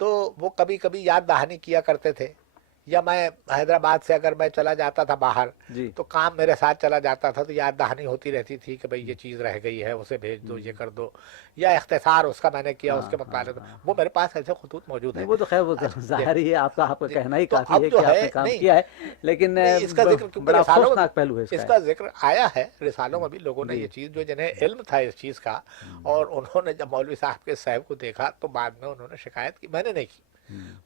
تو وہ کبھی کبھی یاد دہانی کیا کرتے تھے, یا میں حیدرآباد سے اگر میں چلا جاتا تھا باہر جی. تو کام میرے ساتھ چلا جاتا تھا تو یاد دہانی ہوتی رہتی تھی کہ بھئی یہ چیز رہ گئی ہے اسے بھیج دو, یہ کر دو, یا اختصار اس کا میں نے کیا اس کے متعلق. وہ میرے پاس ایسے خطوط موجود نہیں ہیں. وہ تو خیر وہ ظاہر ہی ہے, آپ کا کہنا ہی تو کافی اب ہے جو کہ آپ نے کام نہیں کیا ہے, لیکن نہیں اس کا ذکر کیونکہ بڑا رسالوں میں افسوسناک پہلو ہے اس کا ذکر آیا ہے رسالوں میں بھی. لوگوں نے جی. یہ چیز جو جنہیں علم تھا اس چیز کا, اور انہوں نے جب مولوی صاحب کے صاحب کو دیکھا تو بعد میں انہوں نے شکایت کی. میں نے نہیں کی,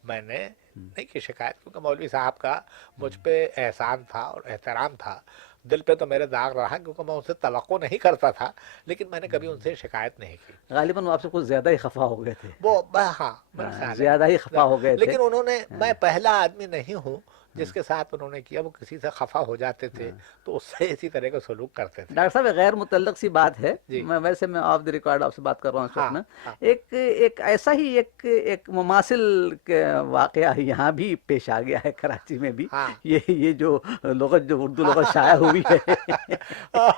میں نے نہیں کی شکایت, کیونکہ مولوی صاحب کا مجھ پہ احسان تھا اور احترام تھا. دل پہ تو میرے داغ رہا کیونکہ میں ان سے توقع نہیں کرتا تھا, لیکن میں نے کبھی ان سے شکایت نہیں کی. غالباً وہ آپ سے کچھ زیادہ ہی خفا ہو گئے تھے. وہ ہاں میرا خیال ہے زیادہ ہی خفا ہو گئے تھے. لیکن انہوں نے, میں پہلا آدمی نہیں ہوں جس کے ساتھ انہوں نے کیا. وہ کسی سے خفا ہو جاتے تھے تو اس سے اسی طرح کا سلوک کرتے تھے. ڈاکٹر صاحب غیر متعلق سی بات ہے, جی. میں ویسے میں آف دی ریکارڈ آپ سے بات کر رہا ہوں اس وقت ہاں میں. ہاں ایک ایسا ہی ایک مماثل واقعہ یہاں بھی پیش آ گیا ہے کراچی میں بھی. ہاں یہ جو لغت جو اردو لغت شائع ہوئی ہے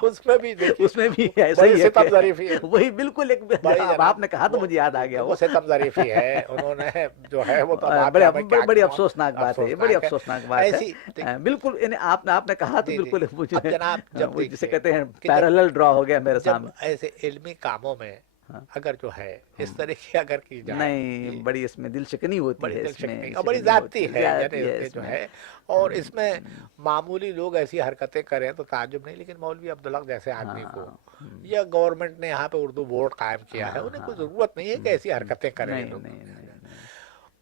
اس میں بھی دیکھیے اس میں بھی ایسا بڑی ہی ہے ستم ظریفی ہے. وہی بالکل ایک بڑی اب جناب آپ نے کہا تو مجھے یاد آ گیا. وہ ستم ظریفی ہے. انہوں نے جو ہے وہ تو بات ہے, میں کیا بڑی کہوں, افسوسناک بات ہے, یہ بڑی افسوسناک بات ایسی ہے. بالکل آپ نے کہا تو جی جی. بالکل اب جناب جب وہ جسے دیکھیے کہتے ہیں کہ پیرالل ڈرا ہو گیا میرے جب سامنے. ایسے علمی کاموں میں اگر جو ہے اس طرح کی اگر کی جائے نہیں بڑی اس میں دل شکنی ہوتی بڑی ہے, دل اس میں شکنی اور بڑی شکنی زیادتی ہوتی ہے, یعنی زیادتی ہے اس اس جو میں. ہے. اور اس میں معمولی لوگ ایسی حرکتیں کریں تو تعجب نہیں, لیکن مولوی عبدالحق جیسے آدمی کو یا گورنمنٹ نے یہاں پہ اردو بورڈ قائم کیا ہے, انہیں کوئی ضرورت نہیں ہے کہ ایسی حرکتیں کریں یہ نہیں لوگ. نہیں نہیں.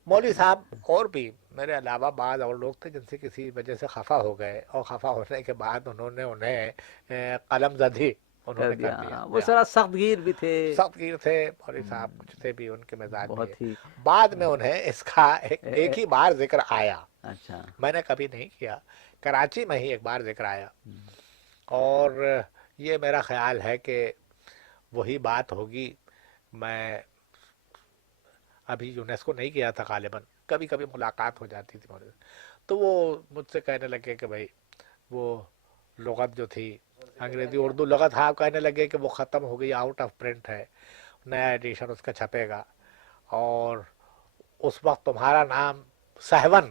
مولوی صاحب اور بھی میرے علاوہ بعض اور لوگ تھے جن سے کسی وجہ سے خفا ہو گئے, اور خفا ہونے کے بعد انہوں نے انہیں قلم زدی انہوں نے کر دیا. وہ ذرا سخت گیر بھی تھے, سخت گیر تھے مولوی صاحب, کچھ تھے بھی ان کے مزاج میں. بہت ہی. بعد میں انہیں اس کا ایک ہی بار ذکر آیا, اچھا. میں نے کبھی نہیں کیا, کراچی میں ہی ایک بار ذکر آیا. اور یہ میرا خیال ہے کہ وہی بات ہوگی. میں ابھی یونیسکو نہیں گیا تھا غالباً, کبھی کبھی ملاقات ہو جاتی تھی مولوی, تو وہ مجھ سے کہنے لگے کہ بھائی وہ لغت جو تھی انگریزی اردو لغت, ہاں کہنے لگے کہ وہ ختم ہو گئی, آؤٹ آف پرنٹ ہے, نیا ایڈیشن اس کا چھپے گا, اور اس وقت تمہارا نام سہون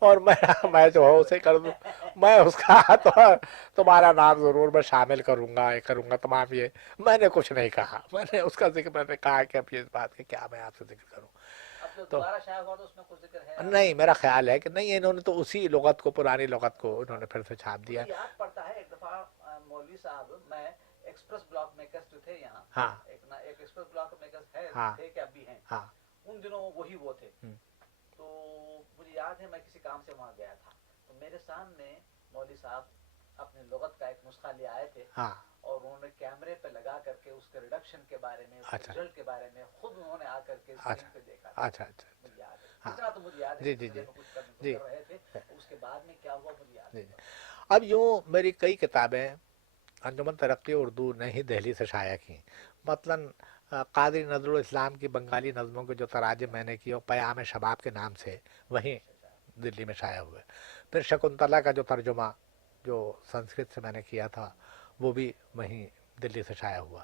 اور میں جو ہے اسے کر دوں، میں اس کا تمہارا نام ضرور میں شامل کروں گا، یہ کروں گا تمام یہ. میں نے کچھ نہیں کہا، میں نے اس کا ذکر، میں نے کہا کہ اب یہ بات کہ کیا میں آپ سے ذکر کروں. اب جو تو دوبارہ شائع ہوا تو اس میں کچھ ذکر ہے؟ نہیں، میرا خیال ہے کہ نہیں، انہوں نے تو اسی لغت کو، پرانی لغت کو انہوں نے پھر سے چھاپ دیا. مجھے یاد پڑتا ہے ایک دفعہ مولوی صاحب، میں ایکسپریس بلاک میکرز جو تھے یہاں، ہاں ایک ایکسپریس بلاک میکرز ہے ہاں تھے کہ اب بھی ہیں، ہاں ان دنوں وہی وہ تھے. ہم، تو مجھے یاد ہے میں کسی کام سے وہاں گیا تھا، تو میرے سامنے مولوی صاحب اپنی لغت کا ایک نسخہ لے آئے تھے، ہاں اور انہوں نے کیمرے پہ لگا کر کے اس کے ریڈکشن کے بارے میں، اس کے اچھا رزلٹ کے بارے میں خود انہوں نے آ کر کے اچھا اسکرین پہ دیکھا تھا. اچھا اچھا مجھے یاد ہے، ہاں اتنا تو مجھے یاد ہے جی کہ جی سلسلے جی میں کچھ جی کر رہے تھے. اس کے بعد میں کیا ہوا مجھے یاد جی. نہیں. اب یوں میری کئی کتابیں انجمن ترقی اردو نے ہی دہلی سے شائع کی. مثلاً قادری نظر الاسلام کی بنگالی نظموں کے جو تراجم میں نے کیے وہ پیام شباب کے نام سے وہیں دلی میں شائع ہوئے. پھر شکنتلا کا جو ترجمہ جو سنسکرت سے میں نے کیا تھا وہ بھی وہیں دلی سے شائع ہوا.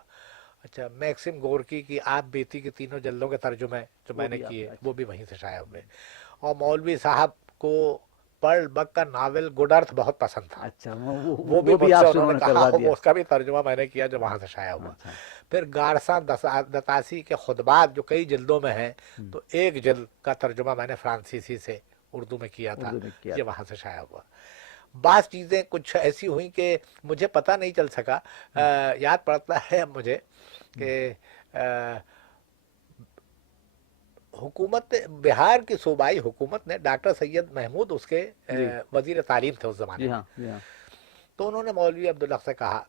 اچھا، میکسم گورکی کی آپ بیتی کی تینوں جلدوں کے ترجمے جو میں نے کیے وہ بھی وہیں سے شائع ہوئے. اور مولوی صاحب کو پرل بک کا ناول گڈ ارتھ بہت پسند تھا، اچھا، وہ بھی مجھ سے آپ انہوں نے کہا، کروا دیا. وہ اس کا بھی ترجمہ میں نے کیا جو وہاں سے شائع ہوا. اچھا. پھر گارساں دتاسی کے خطبات جو کئی جلدوں میں ہیں، تو ایک جلد کا ترجمہ میں نے فرانسیسی سے اردو میں کیا تھا، اردو میں کیا یہ وہاں سے شائع ہوا. بعض چیزیں کچھ ایسی ہوئیں کہ مجھے پتہ نہیں چل سکا. یاد پڑتا ہے اب مجھے کہ حکومت بہار کی صوبائی حکومت نے، ڈاکٹر سید محمود اس کے وزیر تعلیم تھے اس زمانے جی میں، ہاں جی ہاں. تو انہوں نے مولوی عبدالحق سے کہا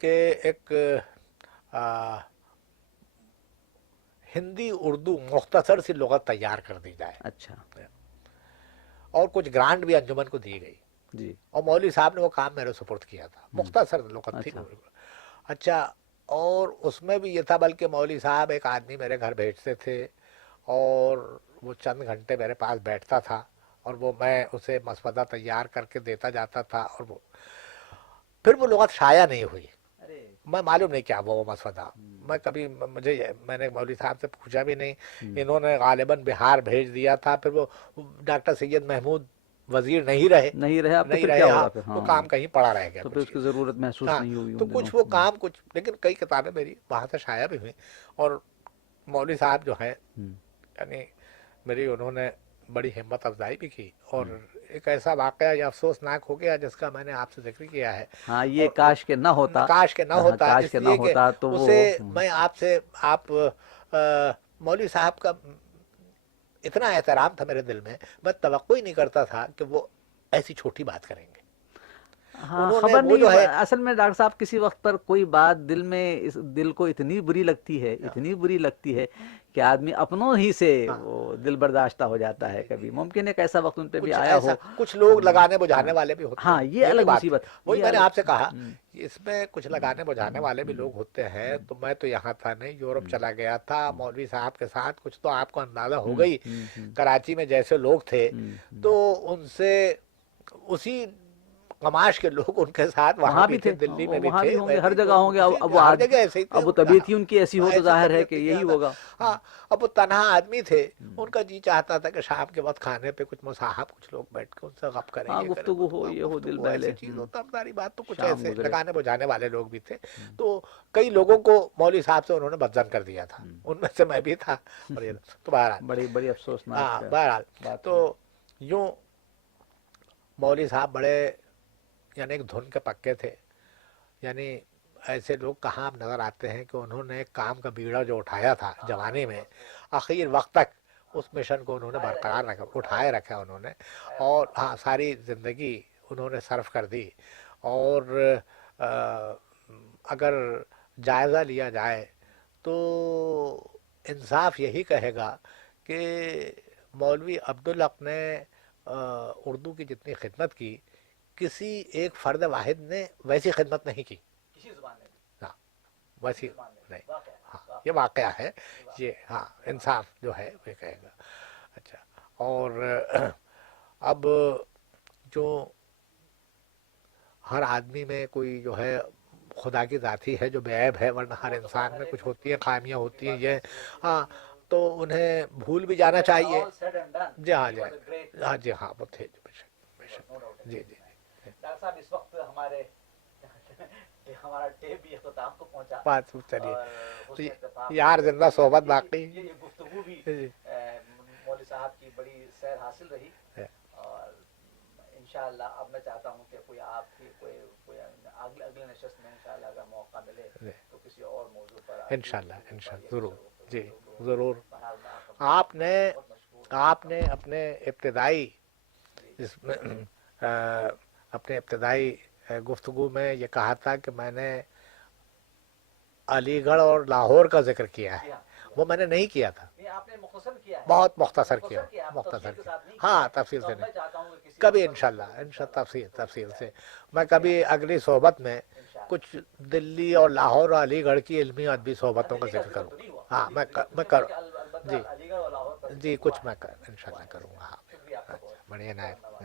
کہ ایک ہندی اردو مختصر سی لغت تیار کر دی جائے، اچھا اور کچھ گرانٹ بھی انجمن کو دی گئی. جی. اور مولوی صاحب نے وہ کام میرے سپرد کیا تھا، مختصر لغت تھی. اچھا. اچھا، اور اس میں بھی یہ تھا، بلکہ مولوی صاحب ایک آدمی میرے گھر بھیجتے تھے اور وہ چند گھنٹے میرے پاس بیٹھتا تھا، اور وہ میں اسے مسودہ تیار کر کے دیتا جاتا تھا، اور وہ پھر وہ لغت شائع نہیں ہوئی. میں معلوم نہیں کیا وہ مسودہ، میں کبھی میں نے مولوی صاحب سے پوچھا بھی نہیں. انہوں نے غالباً بہار بھیج دیا تھا، پھر وہ ڈاکٹر سید محمود وزیر نہیں رہے، اب تو نہیں پھر رہے. کیا ہاں، ہوگا پھر؟ وہ ہاں، کام کہیں پڑا رہ گیا تو پھر کچھ اس کی چیز. ضرورت محسوس ہاں، نہیں ہوئی تو ان کچھ دنوں. وہ کام کچھ، لیکن کئی کتابیں میری وہاں سے شائع بھی ہوئیں. اور مولوی صاحب جو ہیں، یعنی میری انہوں نے بڑی ہمت افزائی بھی کی. اور ایک ایسا واقعہ یہ افسوسناک ہو گیا جس کا میں نے آپ سے ذکر کیا ہے، ہاں، یہ اور کاش کہ نہ ہوتا. کاش کہ نہ ہوتا، کاش اس کہ نہ لیے کہ ہوتا تو وہ اسے میں آپ مولوی صاحب کا اتنا احترام تھا میرے دل میں توقع ہی نہیں کرتا تھا کہ وہ ایسی چھوٹی بات کریں گے. ہاں، انہوں نے خبر وہ نہیں. جو ہے، اصل میں ڈاکٹر صاحب کسی وقت پر کوئی بات دل کو اتنی بری لگتی ہے، اتنی بری لگتی ہے کہ آدمی اپنوں ہی سے وہ دل برداشتہ ہو جاتا ہے. کبھی ممکن ہے کہ ایسا وقت ان پہ بھی کچھ آیا ایسا، ہو. کچھ لوگ لگانے بجھانے والے بھی ہوتے ہاں، ہیں، یہ یہ بھی الگ بات تھی. مصیبت. وہی یہ میں نے الگ. آپ سے کہا، اس میں کچھ لگانے بجھانے والے بھی لوگ ہوتے ہیں. تو میں تو یہاں تھا نہیں، یورپ چلا گیا تھا مولوی صاحب کے ساتھ. کچھ تو آپ کو اندازہ ہو گئی، کراچی میں جیسے لوگ تھے تو ان سے اسی قماش کے لوگ ان کے ساتھ وہاں بھی تھے، دلی میں بھی وہاں تھے، بھی ہوں گے، ویسے ہر ہی جگہ ہوں گے. اب ہر جگہ ایسے ہی تھے. اب وہ طبیعت ہی ان کی ایسی ہو تو ایسی ظاہر ہے طبیعت کہ تھی یہی زیادہ. ہوگا. ہاں، اب وہ تنہا آدمی تھے. ان کا جی چاہتا تھا کہ شام کے وقت کھانے پہ کچھ مصاحب کچھ لوگ بیٹھ کے ان سے غپ کریں، ہاں، یہ کریں، گفتگو ہو، یہ ہو، دل گفتگو بہلے. ایسی چیز ہوتا. اب ساری بات تو کچھ شام ایسے گزرے. لگانے بجھانے والے لوگ بھی تھے. تو کئی لوگوں کو مولوی صاحب سے انہوں نے بدظن کر دیا تھا، ان میں سے میں بھی تھا. اور یہ تو بہرحال، بڑی افسوسناک بہرحال بات. تو یوں مولوی صاحب بڑے، یعنی ایک دھن کے پکے تھے. یعنی ایسے لوگ کہاں نظر آتے ہیں کہ انہوں نے ایک کام کا بیڑا جو اٹھایا تھا جوانی میں، آخر وقت تک اس مشن کو انہوں نے برقرار رکھا، اٹھائے رکھا انہوں نے. اور ہاں، ساری زندگی انہوں نے صرف کر دی. اور اگر جائزہ لیا جائے تو انصاف یہی کہے گا کہ مولوی عبدالحق نے اردو کی جتنی خدمت کی، کسی ایک فرد واحد نے ویسی خدمت نہیں کی. ہاں، ویسی نہیں. ہاں، یہ واقعہ ہے یہ. ہاں، انصاف جو ہے وہ کہے گا. اچھا، اور اب جو ہر آدمی میں کوئی جو ہے خدا کی ذاتی ہے جو بے عیب ہے، ورنہ ہر انسان میں کچھ ہوتی ہیں، خامیاں ہوتی ہیں. یہ ہاں، تو انہیں بھول بھی جانا چاہیے. All said and done, جی ہاں he G was a great ہاں جی ہاں وہ تھے بے شک بے شک. no doubt. جی جی ڈاکٹر صاحب اس وقت ہمارا ٹیپ بھی اختتام کو پہنچا بات چلیے. اور حسن اتفاق یار زندہ صحبت باقی. یہ گفتگو بھی جی. مولوی صاحب کی بڑی سیر حاصل رہی اور انشاءاللہ اب میں چاہتا ہوں کہ کوئی آپ کی کوئی اگلے نشست میں انشاءاللہ اگر موقع ملے تو کسی اور موضوع پر انشاءاللہ ضرور. جی ضرور. بہرحال میں آپ کا آپ نے اپنے ابتدائی اس میں اپنے ابتدائی گفتگو میں یہ کہا تھا کہ میں نے علی گڑھ اور لاہور کا ذکر کیا ہے. وہ میں نے نہیں کیا تھا. آپ نے مختصر کیا ہے, بہت مختصر کیا. مختصر کیا. ہاں تفصیل سے نہیں. کبھی انشاءاللہ تفصیل سے میں کبھی اگلی صحبت میں کچھ دلی اور لاہور اور علی گڑھ کی علمی اور ادبی صحبتوں کا ذکر کروں. ہاں میں کروں. جی کچھ میں انشاءاللہ کروں گا. ہاں بڑھیا نائب.